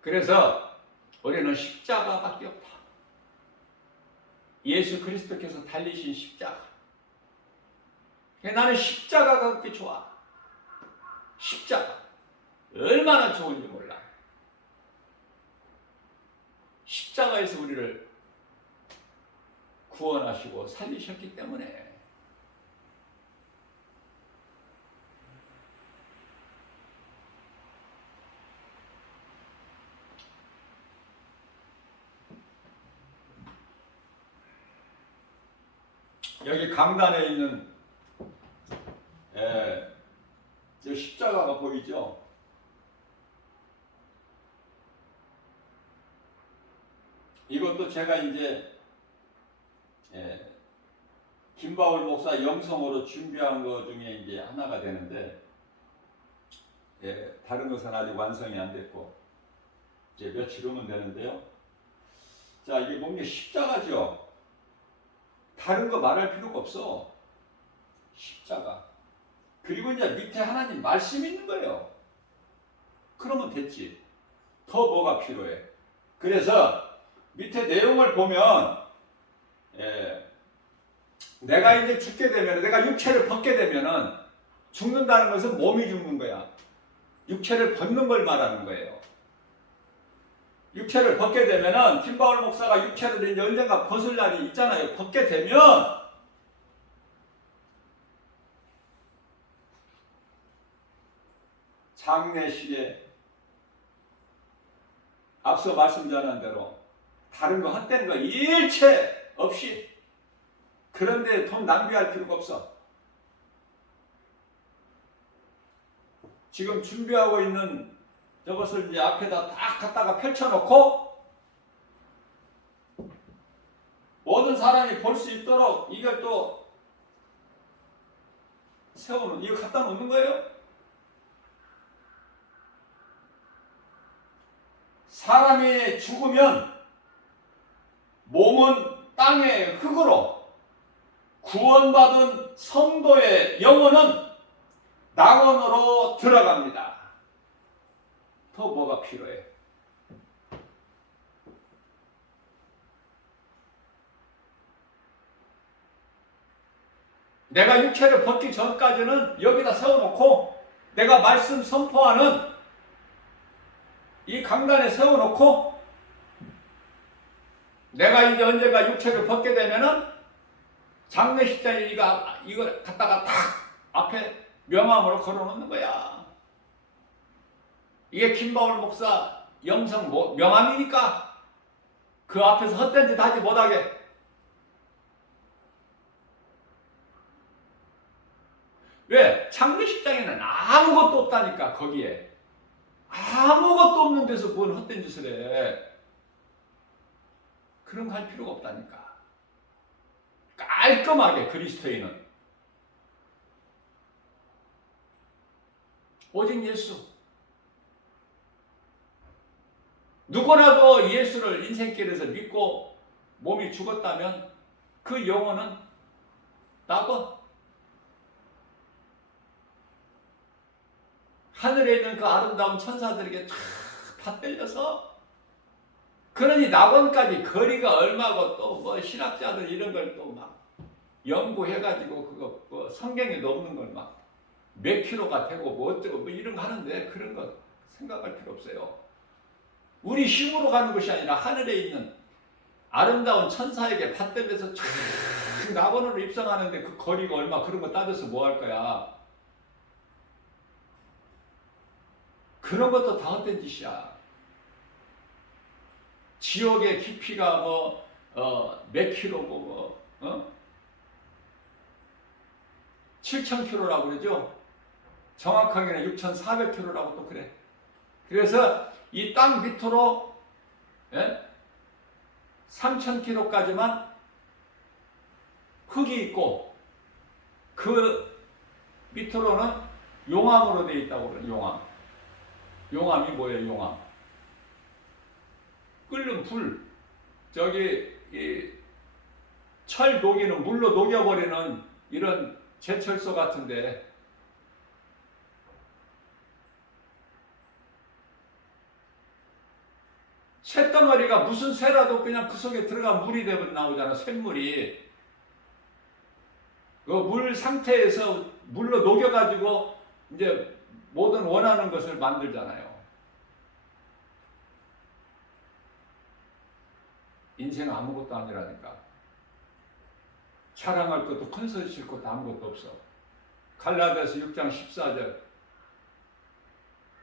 그래서 우리는 십자가밖에 없다. 예수 그리스도께서 달리신 십자가. 나는 십자가가 그렇게 좋아. 십자가. 얼마나 좋은지 몰라. 십자가에서 우리를 구원하시고 살리셨기 때문에 여기 강단에 있는 저 십자가가 보이죠? 이것도 제가 이제 김바울 목사 영성으로 준비한 것 중에 이제 하나가 되는데, 다른 것은 아직 완성이 안 됐고 이제 며칠 후면 되는데요. 자, 이게 뭔가 십자가죠. 다른 거 말할 필요가 없어. 십자가. 그리고 이제 밑에 하나님 말씀이 있는 거예요. 그러면 됐지. 더 뭐가 필요해? 그래서 밑에 내용을 보면 내가 이제 죽게 되면, 내가 육체를 벗게 되면은, 죽는다는 것은 몸이 죽는 거야. 육체를 벗는 걸 말하는 거예요. 육체를 벗게 되면은, 김바울 목사가 육체를 이제 언젠가 벗을 날이 있잖아요. 벗게 되면 장례식에 앞서 말씀드린 대로 다른 거 헛된 거 일체 없이, 그런데 돈 낭비할 필요가 없어. 지금 준비하고 있는 저것을 이제 앞에다 딱 갖다가 펼쳐놓고 모든 사람이 볼 수 있도록 이걸 또 세우는, 이거 갖다 놓는 거예요. 사람이 죽으면 몸은 땅의 흙으로 구원받은 성도의 영혼은 낙원으로 들어갑니다. 더 뭐가 필요해? 내가 육체를 벗기 전까지는 여기다 세워놓고 내가 말씀 선포하는 이 강단에 세워놓고 내가 이제 언젠가 육체를 벗게 되면은 장례식장에 이걸 갖다가 탁 앞에 명함으로 걸어놓는 거야. 이게 김바울 목사 영성 명함이니까 그 앞에서 헛된 짓 하지 못하게. 왜? 장례식장에는 아무것도 없다니까. 거기에 아무것도 없는 데서 뭔 헛된 짓을 해. 그런 거 할 필요가 없다니까. 깔끔하게 그리스도인은 오직 예수. 누구라도 예수를 인생길에서 믿고 몸이 죽었다면 그 영혼은 낙원. 하늘에 있는 그 아름다운 천사들에게 쫙 받들려서, 그러니 낙원까지 거리가 얼마고 또 뭐 신학자들 이런 걸 또 막 연구해가지고 그거 뭐 성경에 없는 걸 막 몇 킬로가 되고 뭐 어쩌고 뭐 이런 거 하는데 그런 거 생각할 필요 없어요. 우리 힘으로 가는 것이 아니라 하늘에 있는 아름다운 천사에게 받들려서 쫙 낙원으로 입성하는데 그 거리가 얼마, 그런 거 따져서 뭐 할 거야. 그런 것도 다 헛된 짓이야. 지옥의 깊이가 몇 킬로고 7,000km라고 그러죠. 정확하게는 6,400km라고 또 그래. 그래서 이 땅 밑으로 3,000km까지만 흙이 있고 그 밑으로는 용암으로 되어 있다고 그래. 용암. 용암이 뭐예요? 용암. 끓는 불. 저기 철 녹이는, 물로 녹여버리는 이런 제철소 같은데 쇳덩어리가 무슨 쇠라도 그냥 그 속에 들어가 물이 되면 나오잖아. 쇳물이. 그 물 상태에서 물로 녹여가지고 이제 모든 원하는 것을 만들잖아요. 인생은 아무것도 아니라니까. 자랑할 것도 큰 소리 칠 것도 아무것도 없어. 갈라디아서 6장 14절.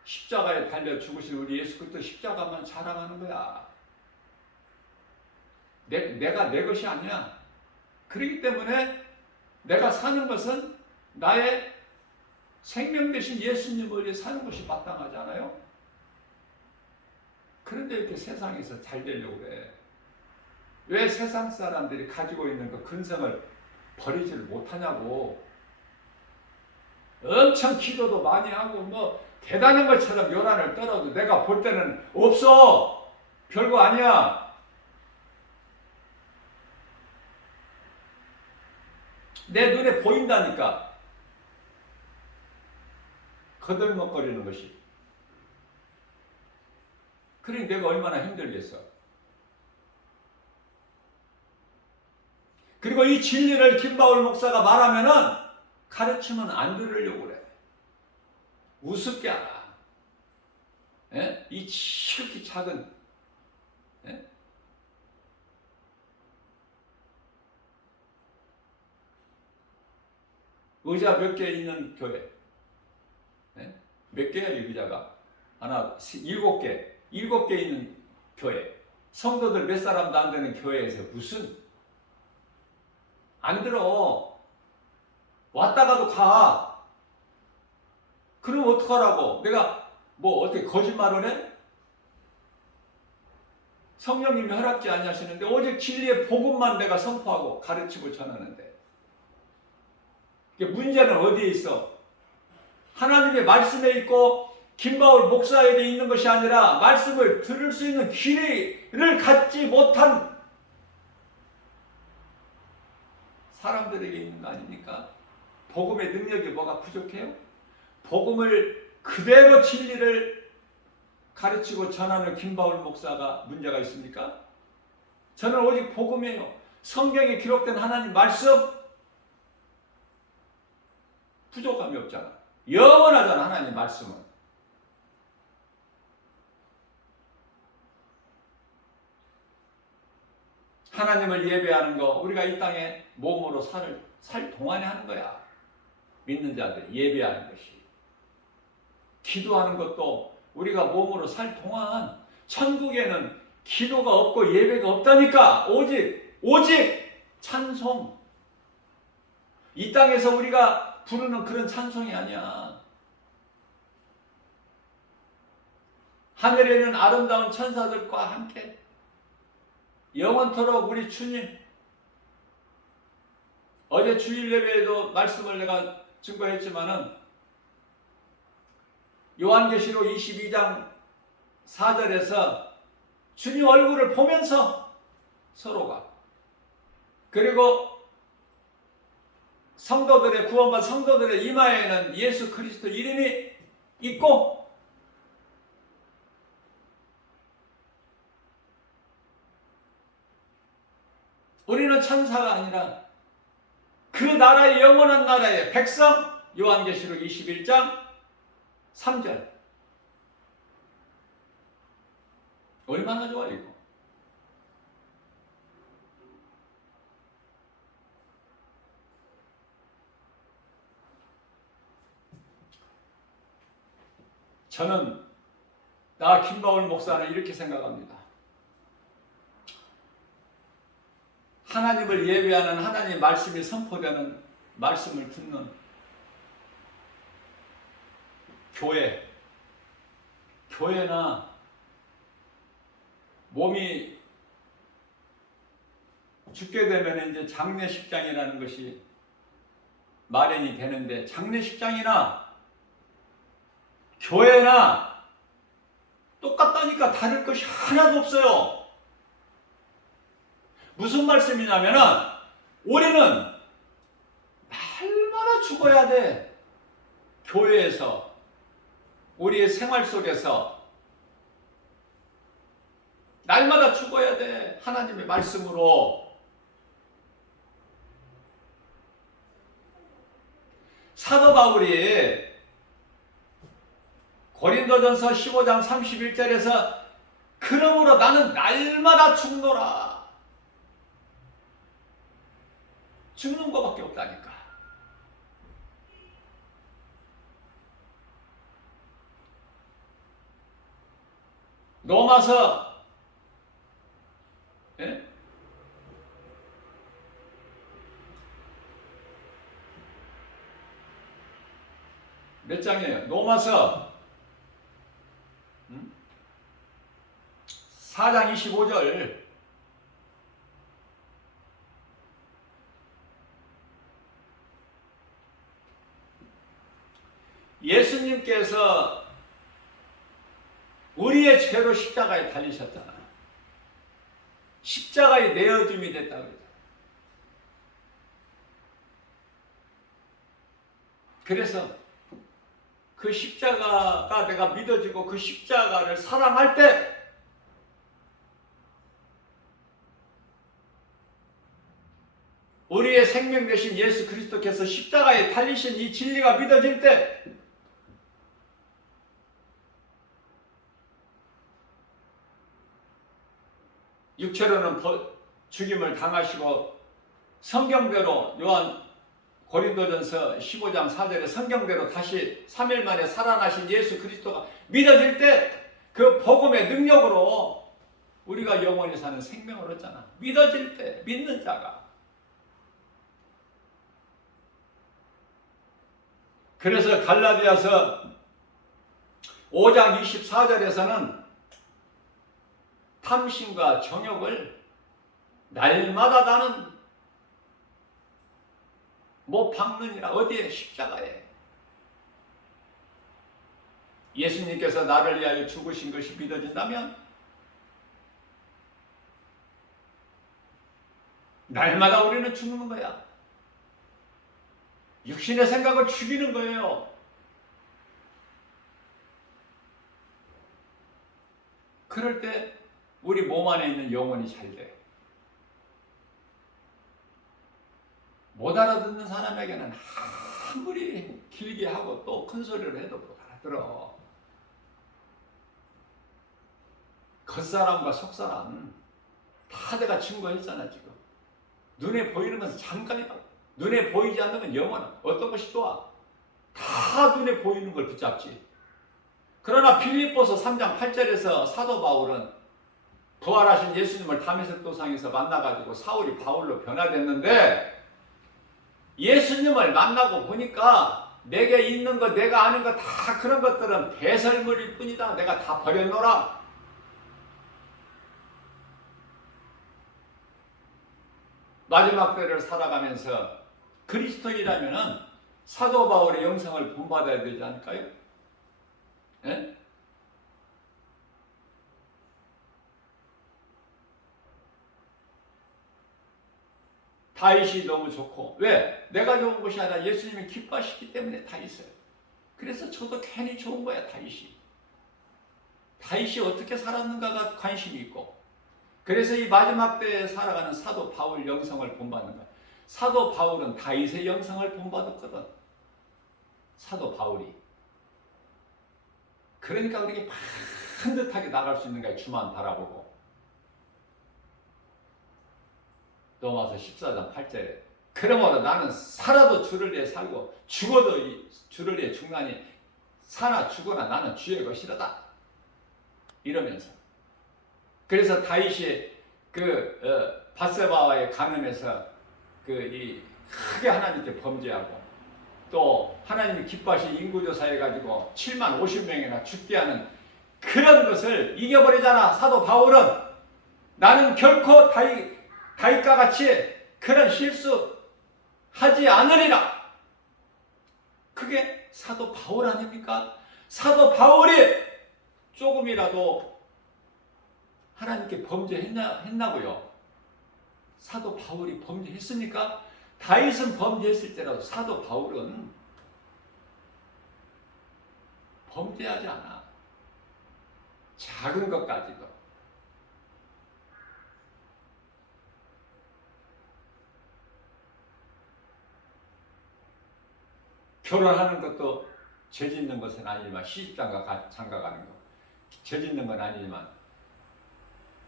십자가에 달려 죽으신 우리 예수 그리스도 십자가만 자랑하는 거야. 내가 내 것이 아니야. 그렇기 때문에 내가 사는 것은 나의 생명 되신 예수님을 위해 사는 것이 마땅하지 않아요? 그런데 이렇게 세상에서 잘 되려고 그래. 왜 세상 사람들이 가지고 있는 그 근성을 버리지를 못하냐고. 엄청 기도도 많이 하고 뭐 대단한 것처럼 요란을 떨어도 내가 볼 때는 없어. 별거 아니야. 내 눈에 보인다니까. 거들먹거리는 것이. 그러니 내가 얼마나 힘들겠어. 그리고 이 진리를 김바울 목사가 말하면은 가르치면 안 들으려고 그래. 우습게 알아. 예? 이 지극히 작은, 예? 의자 몇 개 있는 교회. 예? 몇 개야 이 의자가? 하나, 7개. 7개 있는 교회. 성도들 몇 사람도 안 되는 교회에서 무슨 안 들어. 왔다가도 가. 그럼 어떡하라고? 내가 뭐 어떻게 거짓말을 해? 성령님이 허락지 아니하시는데 오직 진리의 복음만 내가 선포하고 가르치고 전하는데, 문제는 어디에 있어? 하나님의 말씀에 있고 김바울 목사에게 있는 것이 아니라 말씀을 들을 수 있는 귀를 갖지 못한 사람들에게 있는 거 아닙니까? 복음의 능력이 뭐가 부족해요? 복음을 그대로 진리를 가르치고 전하는 김바울 목사가 문제가 있습니까? 저는 오직 복음이에요. 성경에 기록된 하나님 말씀 부족함이 없잖아. 영원하잖아, 하나님 말씀은. 하나님을 예배하는 거 우리가 이 땅에 몸으로 살 동안에 하는 거야. 믿는 자들 예배하는 것이. 기도하는 것도 우리가 몸으로 살 동안, 천국에는 기도가 없고 예배가 없다니까. 오직 찬송. 이 땅에서 우리가 부르는 그런 찬송이 아니야. 하늘에 있는 아름다운 천사들과 함께 영원토록 우리 주님. 어제 주일 예배에도 말씀을 내가 증거했지만은 요한계시록 22장 4절에서 주님 얼굴을 보면서 서로가, 그리고 성도들의 구원받은 성도들의 이마에는 예수 그리스도 이름이 있고, 우리는 천사가 아니라 그 나라의 영원한 나라의 백성. 요한계시록 21장 3절. 얼마나 좋아 이거. 저는 나 김바울 목사는 이렇게 생각합니다. 하나님을 예배하는, 하나님의 말씀이 선포되는, 말씀을 듣는 교회나 몸이 죽게 되면 이제 장례식장이라는 것이 마련이 되는데, 장례식장이나 교회나 똑같다니까. 다를 것이 하나도 없어요. 무슨 말씀이냐면은 우리는 날마다 죽어야 돼. 교회에서, 우리의 생활 속에서 날마다 죽어야 돼. 하나님의 말씀으로. 사도 바울이 고린도전서 15장 31절에서 그러므로 나는 날마다 죽노라. 죽는 것밖에 없다니까. 로마서 몇 장이에요? 로마서 4장 25절. 예수님께서 우리의 죄로 십자가에 달리셨잖아. 십자가에 내어줌이 됐다고 그러잖아. 그래서 그 십자가가 내가 믿어지고 그 십자가를 사랑할 때 우리의 생명 되신 예수 그리스도께서 십자가에 달리신 이 진리가 믿어질 때 육체로는 죽임을 당하시고 성경대로 고린도전서 15장 4절에 성경대로 다시 3일 만에 살아나신 예수 그리스도가 믿어질 때 그 복음의 능력으로 우리가 영원히 사는 생명을 얻잖아. 믿어질 때, 믿는 자가. 그래서 갈라디아서 5장 24절에서는 탐심과 정욕을 날마다 나는 못 박느니라. 어디에? 십자가에. 예수님께서 나를 위하여 죽으신 것이 믿어진다면 날마다 우리는 죽는 거야. 육신의 생각을 죽이는 거예요. 그럴 때 우리 몸 안에 있는 영혼이 잘 돼. 못 알아듣는 사람에게는 아무리 길게 하고 또 큰 소리를 해도 못 알아들어. 겉사람과 속사람 다 내가 증거했잖아. 지금 눈에 보이는 것은 잠깐이다. 눈에 보이지 않는 건 영원한. 어떤 것이 좋아? 다 눈에 보이는 걸 붙잡지. 그러나 빌립보서 3장 8절에서 사도 바울은 부활하신 예수님을 다메섹 도상에서 만나가지고 사울이 바울로 변화됐는데, 예수님을 만나고 보니까 내게 있는 것, 내가 아는 것 다 그런 것들은 배설물일 뿐이다. 내가 다 버렸노라. 마지막 때를 살아가면서 그리스도인이라면은 사도 바울의 영성을 본받아야 되지 않을까요? 예? 다윗이 너무 좋고, 왜? 내가 좋은 것이 아니라 예수님이 기뻐하시기 때문에 다 있어요. 그래서 저도 괜히 좋은 거야. 다윗이 어떻게 살았는가가 관심이 있고, 그래서 이 마지막 때에 살아가는 사도 바울 영성을 본받는 거야. 사도 바울은 다윗의 영성을 본받았거든. 사도 바울이. 그러니까 그렇게 반듯하게 나갈 수 있는 거야. 주만 바라보고. 로마서 14장 8절에 그러므로 나는 살아도 주를 위해 살고 죽어도 주를 위해 죽나니 사나 죽어나 나는 주의 것이로다. 이러면서. 그래서 다윗이 밧세바와의 간음에서 크게 하나님께 범죄하고, 또 하나님이 기뻐하신 인구조사해가지고 7만 50명이나 죽게 하는 그런 것을 이겨버리잖아. 사도 바울은. 나는 결코 다윗과 같이 그런 실수 하지 않으리라. 그게 사도 바울 아닙니까? 사도 바울이 조금이라도 하나님께 범죄했나고요? 사도 바울이 범죄했습니까? 다윗은 범죄했을 때라도 사도 바울은 범죄하지 않아. 작은 것까지도. 결혼하는 것도 죄 짓는 것은 아니지만, 시집장가 가는 거 죄 짓는 건 아니지만,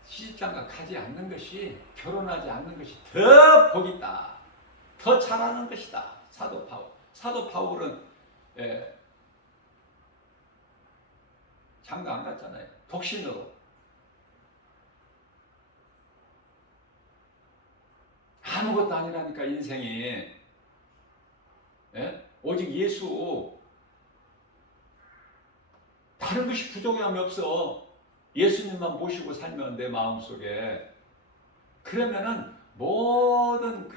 시집장가 가지 않는 것이, 결혼하지 않는 것이 더 복 있다, 더 잘하는 것이다. 사도 바울은 장가 안 갔잖아요. 독신으로. 아무것도 아니라니까 인생이. 오직 예수. 다른 것이 부족함이 없어. 예수님만 모시고 살면 내 마음속에. 그러면은 모든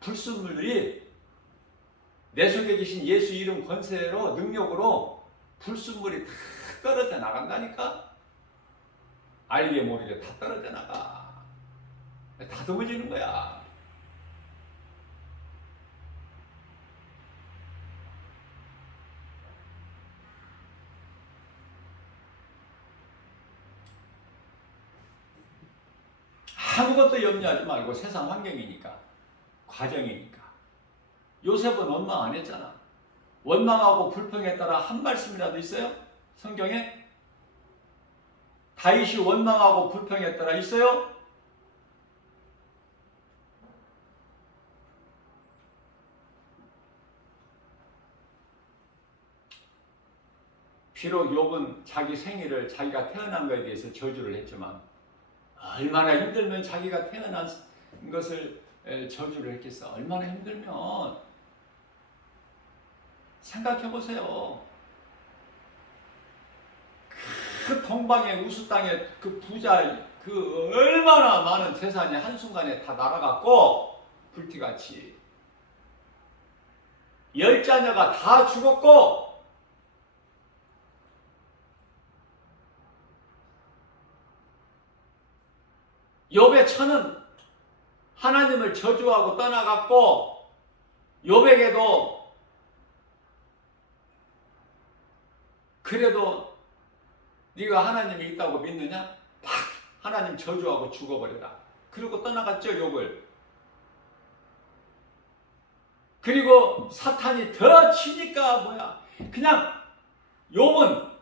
불순물이 내 속에 계신 예수 이름 권세로, 능력으로 불순물이 다 떨어져 나간다니까. 알게 모르게 다 떨어져 나가. 다듬어지는 거야. 아무것도 염려하지 말고, 세상 환경이니까, 과정이니까. 요셉은 원망 안 했잖아. 원망하고 불평에 따라 한 말씀이라도 있어요? 성경에? 다윗이 원망하고 불평에 따라 있어요? 비록 욥은 자기 생일을, 자기가 태어난 것에 대해서 저주를 했지만, 얼마나 힘들면 자기가 태어난 것을 저주를 했겠어. 얼마나 힘들면. 생각해 보세요. 그 동방의 우수 땅에 그 부자, 얼마나 많은 재산이 한순간에 다 날아갔고, 불티같이 10자녀가 다 죽었고, 욥의 처는 하나님을 저주하고 떠나갔고, 욥에게도 그래도 네가 하나님이 있다고 믿느냐? 막 하나님 저주하고 죽어버려라. 그리고 떠나갔죠, 욥을. 그리고 사탄이 더 치니까 뭐야? 그냥 욥은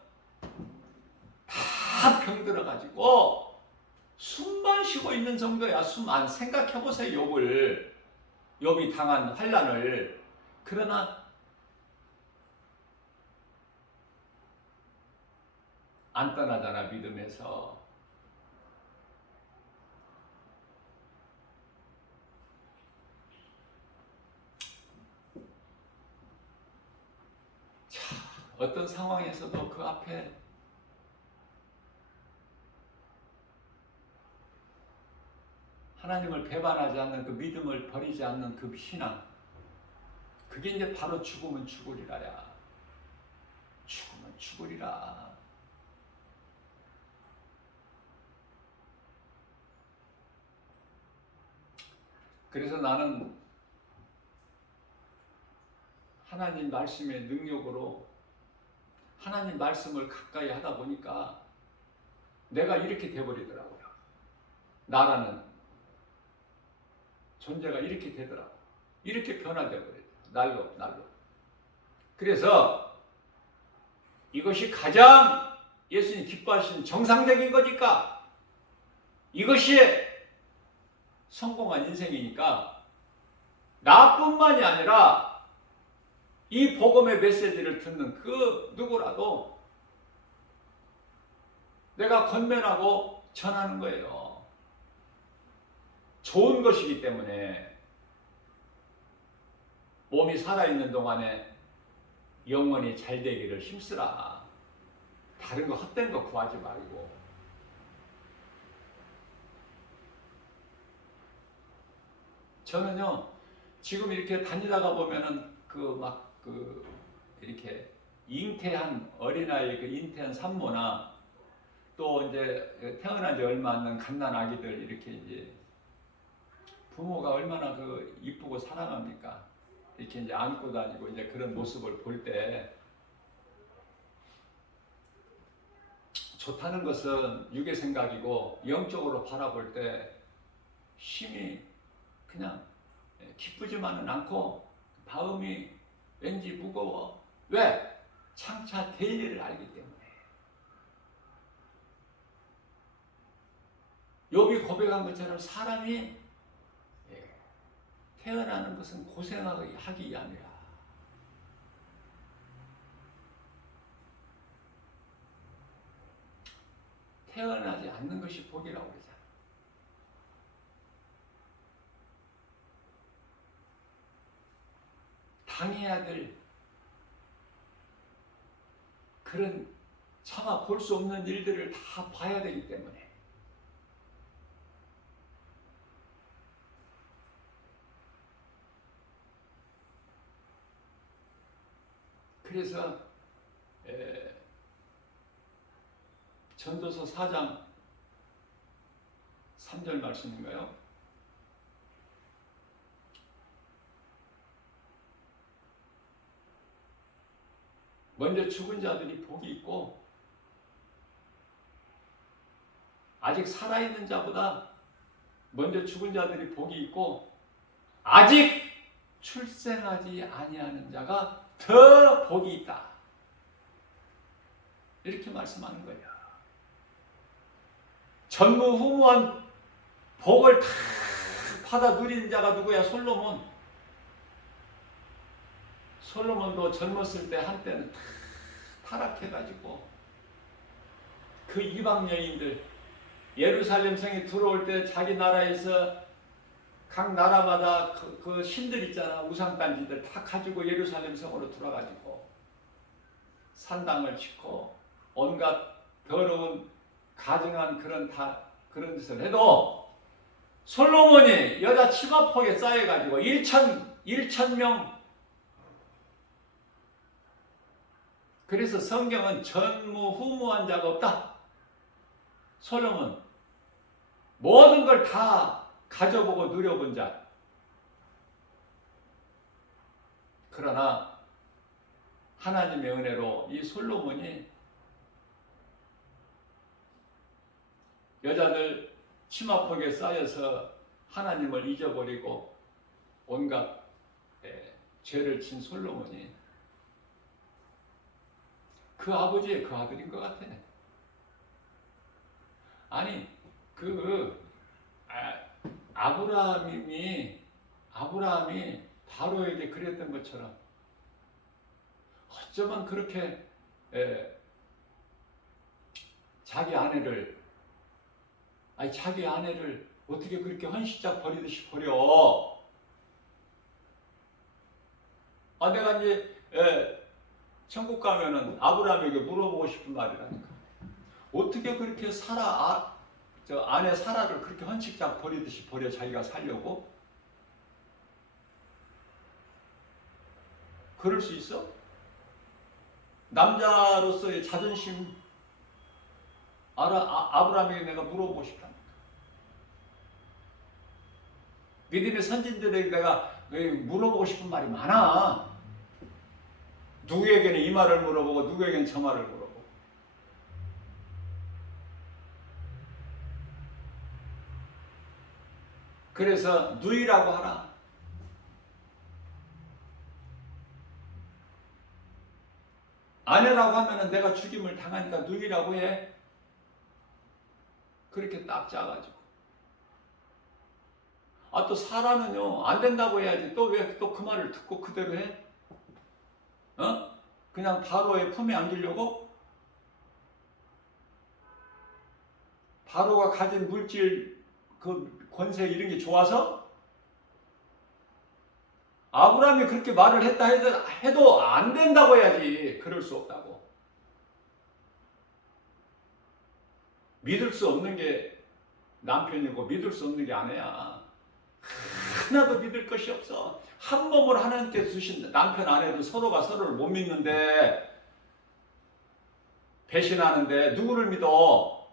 다 병들어가지고 숨만 쉬고 있는 정도야. 숨 안 생각해보세요, 욥이 당한 환난을. 그러나 안 떠나잖아, 믿음에서. 자, 어떤 상황에서도 그 앞에 하나님을 배반하지 않는 그 믿음을 버리지 않는 그 신앙, 그게 이제 바로 죽으면 죽으리라야. 죽으면 죽으리라. 그래서 나는 하나님 말씀의 능력으로 하나님 말씀을 가까이 하다 보니까 내가 이렇게 돼버리더라고요. 나라는 존재가 이렇게 되더라고요. 이렇게 변화되어버려요. 날로. 그래서 이것이 가장 예수님 기뻐하시는 정상적인 거니까, 이것이 성공한 인생이니까, 나뿐만이 아니라 이 복음의 메시지를 듣는 그 누구라도 내가 권면하고 전하는 거예요. 좋은 것이기 때문에. 몸이 살아있는 동안에 영원히 잘 되기를 힘쓰라. 다른 거 헛된 거 구하지 말고. 저는요, 지금 이렇게 다니다가 보면은 이렇게 잉태한 어린아이, 그 잉태한 산모나 또 이제 태어난 지 얼마 안 된 갓난 아기들, 이렇게 이제 부모가 얼마나 그 이쁘고 사랑합니까? 이렇게 이제 안고 다니고 이제 그런 모습을 볼 때, 좋다는 것은 육의 생각이고 영적으로 바라볼 때 심히 그냥 기쁘지만은 않고 마음이 왠지 무거워. 왜? 장차 될 일을 알기 때문에. 욥이 고백한 것처럼 사람이 태어나는 것은 고생하기 위함이라. 태어나지 않는 것이 복이라고 그러잖아. 당해야 될 그런 차마 볼 수 없는 일들을 다 봐야 되기 때문에. 그래서 전도서 4장 3절 말씀인가요? 먼저 죽은 자들이 복이 있고, 아직 살아있는 자보다 먼저 죽은 자들이 복이 있고, 아직 출생하지 아니하는 자가 더 복이 있다. 이렇게 말씀하는 거예요. 전무후무한 복을 다 받아 누리는 자가 누구야? 솔로몬도 젊었을 때 한때는 다 타락해가지고 그 이방 여인들, 예루살렘 성에 들어올 때 자기 나라에서 각 나라마다 그 신들 있잖아, 우상단지들 다 가지고 예루살렘 성으로 들어가지고 산당을 짓고 온갖 더러운 가증한 그런 짓을 해도, 솔로몬이 여자 치마폭에 쌓여가지고 1,000명. 그래서 성경은 전무후무한 자가 없다. 솔로몬 모든 걸 다 가져보고 누려본 자. 그러나 하나님의 은혜로 이 솔로몬이 여자들 치마폭에 쌓여서 하나님을 잊어버리고 온갖 죄를 친 솔로몬이 그 아버지의 그 아들인 것 같아. 아니 아브라함이 바로에게 그랬던 것처럼 어쩌면 그렇게 자기 아내를 어떻게 그렇게 헌신짝 버리듯이 버려? 내가 이제 천국 가면은 아브라함에게 물어보고 싶은 말이라니까. 어떻게 그렇게 아내 사라를 그렇게 헌신짝 버리듯이 버려 자기가 살려고? 그럴 수 있어? 남자로서의 자존심 아브라함에게 내가 물어보고 싶다니까. 믿음의 선진들에게 내가 물어보고 싶은 말이 많아. 누구에게는 이 말을 물어보고 누구에게는 저 말을 물어보고. 그래서 누이라고 하나. 아내라고 하면은 내가 죽임을 당하니까 누이라고 해. 그렇게 딱 짜가지고. 또 사라는요, 안 된다고 해야지. 또 왜 또 그 말을 듣고 그대로 해? 그냥 바로의 품에 안기려고? 바로가 가진 물질, 그 권세 이런 게 좋아서? 아브라함이 그렇게 말을 했다 해도 안 된다고 해야지. 그럴 수 없다고. 믿을 수 없는 게 남편이고 믿을 수 없는 게 아내야. 하나도 믿을 것이 없어. 한 몸을 하나님께서 주신 남편 아내도 서로가 서로를 못 믿는데, 배신하는데 누구를 믿어?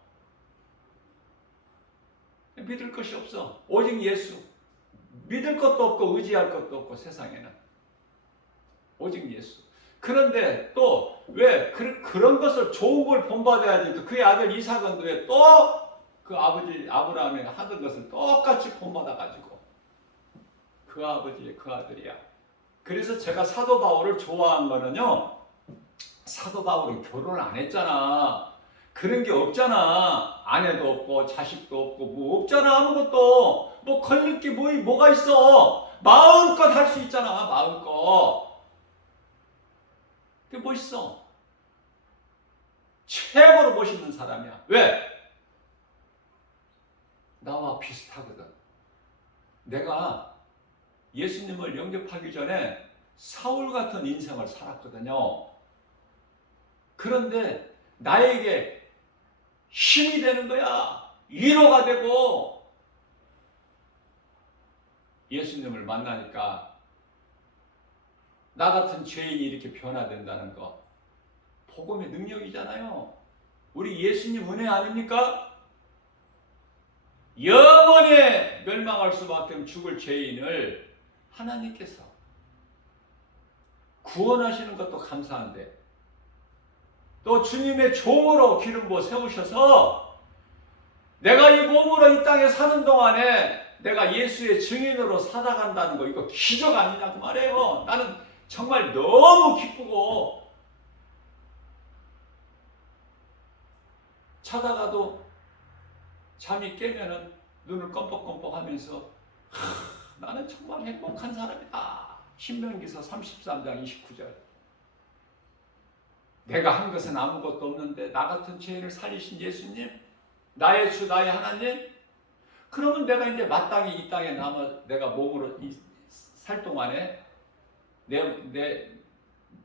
믿을 것이 없어. 오직 예수. 믿을 것도 없고 의지할 것도 없고 세상에는 오직 예수. 그런데 또 왜 그런 것을 좋은 걸 본받아야지. 그의 아들 이삭은 왜 또 그 아버지 아브라함이 하던 것을 똑같이 본받아가지고 그 아버지의 그 아들이야. 그래서 제가 사도 바울을 좋아한 거는요, 사도 바울이 결혼을 안 했잖아. 그런 게 없잖아. 아내도 없고 자식도 없고 뭐 없잖아. 아무것도. 뭐 걸릴 게 뭐가 있어. 마음껏 할 수 있잖아. 마음껏. 그게 멋있어. 최고로 멋있는 사람이야. 왜? 나와 비슷하거든. 내가 예수님을 영접하기 전에 사울 같은 인생을 살았거든요. 그런데 나에게 힘이 되는 거야. 위로가 되고. 예수님을 만나니까 나 같은 죄인이 이렇게 변화된다는 거, 복음의 능력이잖아요. 우리 예수님 은혜 아닙니까? 영원히 멸망할 수밖에 없는 죽을 죄인을 하나님께서 구원하시는 것도 감사한데, 또 주님의 종으로 기름 부어 세우셔서 내가 이 몸으로 이 땅에 사는 동안에 내가 예수의 증인으로 살아간다는 거, 이거 기적 아니냐고 말해요. 나는 정말 너무 기쁘고, 자다가도 잠이 깨면은 눈을 껌뻑껌뻑 하면서 나는 정말 행복한 사람이다. 신명기서 33장 29절. 내가 한 것은 아무것도 없는데 나 같은 죄인을 살리신 예수님, 나의 주 나의 하나님, 그러면 내가 이제 마땅히 이 땅에 남아 내가 몸으로 살 동안에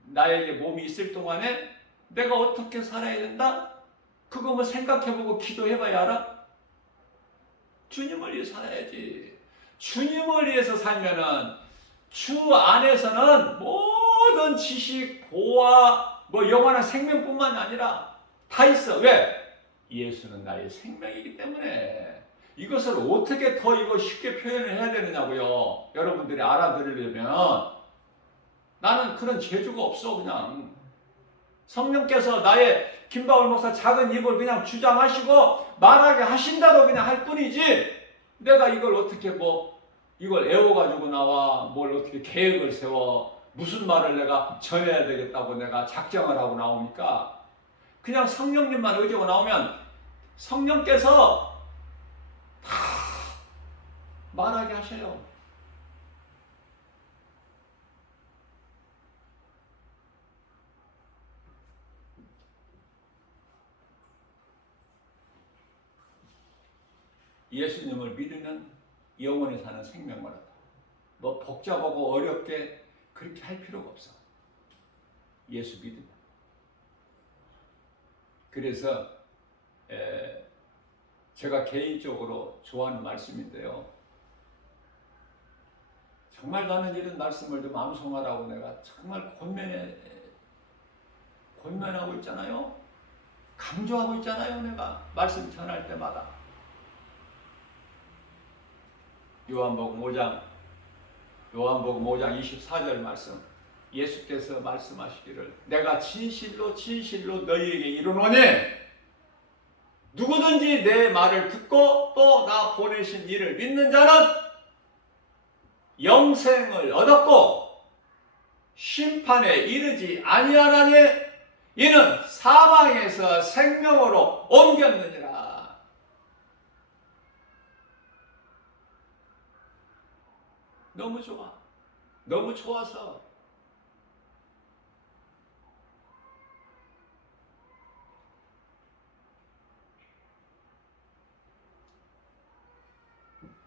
나에게 몸이 있을 동안에 내가 어떻게 살아야 된다? 그거 뭐 생각해보고 기도해봐야 알아? 주님을 위해 살아야지. 주님을 위해서 살면은 주 안에서는 모든 지식, 보화, 뭐 영원한 생명뿐만 아니라 다 있어. 왜? 예수는 나의 생명이기 때문에. 이것을 어떻게 더 이거 쉽게 표현을 해야 되느냐고요. 여러분들이 알아들으려면 나는 그런 재주가 없어. 그냥 성령께서 나의 김바울 목사 작은 입을 그냥 주장하시고 말하게 하신다고 그냥 할 뿐이지, 내가 이걸 어떻게 이걸 애워가지고 나와 뭘 어떻게 계획을 세워 무슨 말을 내가 전해야 되겠다고 내가 작정을 하고 나오니까, 그냥 성령님만 의지하고 나오면 성령께서 다 말하게 하셔요. 예수님을 믿으면 영원히 사는 생명을 얻다. 복잡하고 어렵게 그렇게 할 필요가 없어. 예수 믿으면. 그래서 제가 개인적으로 좋아하는 말씀인데요. 정말 나는 이런 말씀을 좀 암송하라고 내가 정말 권면하고 있잖아요. 강조하고 있잖아요. 내가 말씀 전할 때마다. 요한복음 5장 24절 말씀, 예수께서 말씀하시기를 내가 진실로 진실로 너희에게 이르노니 누구든지 내 말을 듣고 또 나 보내신 이를 믿는 자는 영생을 얻었고 심판에 이르지 아니하나니 이는 사망에서 생명으로 옮겼느니라. 너무 좋아. 너무 좋아서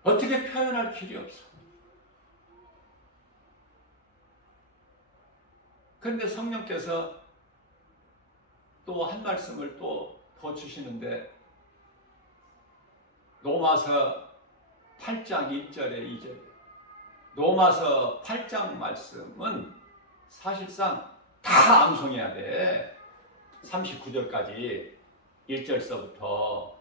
어떻게 표현할 길이 없어. 그런데 성령께서 또 한 말씀을 또 더 주시는데, 로마서 8장 1절에 2절. 로마서 8장 말씀은 사실상 다 암송해야 돼. 39절까지 1절서부터.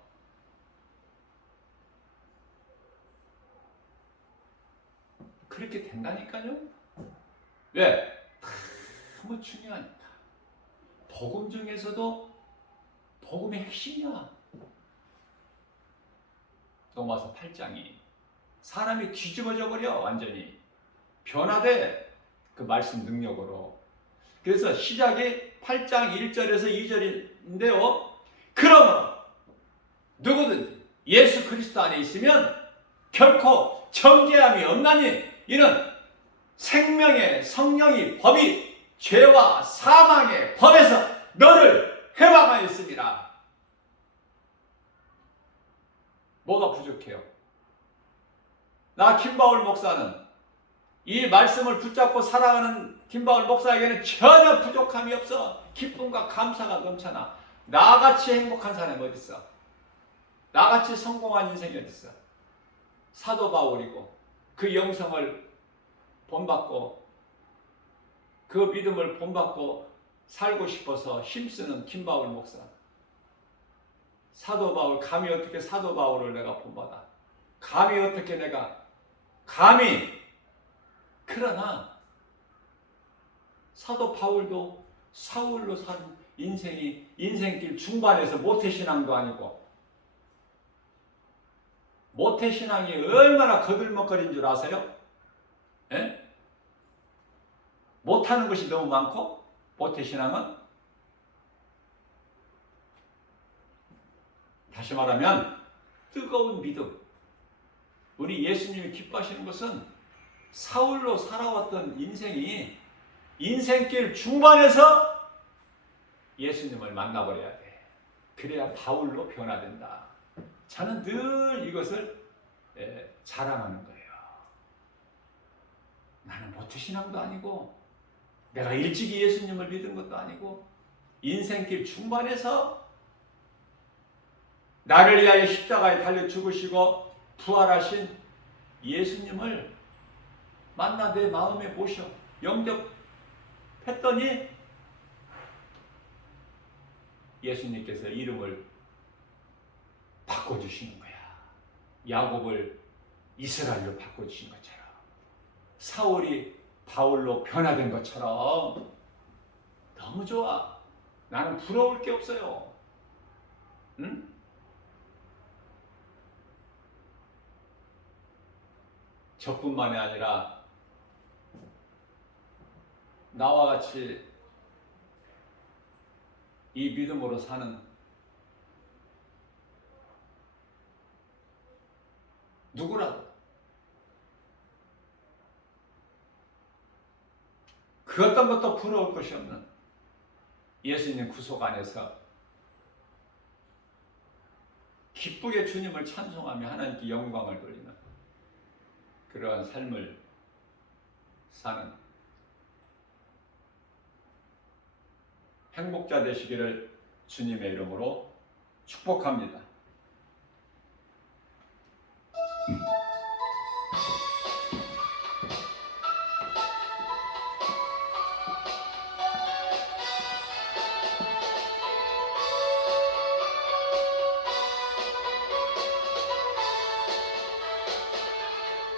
그렇게 된다니까요. 왜? 너무 중요하니까. 복음 중에서도 복음의 핵심이야. 로마서 8장이 사람이 뒤집어져 버려. 완전히 변화돼, 그 말씀 능력으로. 그래서 시작이 8장 1절에서 2절인데요. 그러므로 누구든지 예수 그리스도 안에 있으면 결코 정죄함이 없나니 이는 생명의 성령이 법이 죄와 사망의 법에서 너를 해방하였습니다. 뭐가 부족해요? 나 김바울 목사는, 이 말씀을 붙잡고 살아가는 김바울 목사에게는 전혀 부족함이 없어. 기쁨과 감사가 넘쳐나. 나같이 행복한 사람이 어디 있어? 나같이 성공한 인생이 어디 있어? 사도 바울이고 그 영성을 본받고 그 믿음을 본받고 살고 싶어서 힘쓰는 김바울 목사. 사도 바울, 감히 어떻게 사도 바울을 내가 본받아? 감히 어떻게 내가 감히. 그러나 사도 바울도 사울로 산 인생이 인생길 중반에서 모태신앙도 아니고, 모태신앙이 얼마나 거들먹거린 줄 아세요? 예? 못하는 것이 너무 많고, 모태신앙은 다시 말하면 뜨거운 믿음. 우리 예수님이 기뻐하시는 것은 사울로 살아왔던 인생이 인생길 중반에서 예수님을 만나버려야 돼. 그래야 바울로 변화된다. 저는 늘 이것을 자랑하는 거예요. 나는 모태신앙도 아니고 내가 일찍이 예수님을 믿은 것도 아니고 인생길 중반에서 나를 위하여 십자가에 달려 죽으시고 부활하신 예수님을 만나 내 마음에 모셔 영접했더니 예수님께서 이름을 바꿔주시는 거야. 야곱을 이스라엘로 바꿔주신 것처럼 사울이 바울로 변화된 것처럼 너무 좋아. 나는 부러울 게 없어요. 응? 저뿐만이 아니라 나와 같이 이 믿음으로 사는 누구라도 그 어떤 것도 부러울 것이 없는 예수님 구속 안에서 기쁘게 주님을 찬송하며 하나님께 영광을 돌리는 그러한 삶을 사는 행복자 되시기를 주님의 이름으로 축복합니다.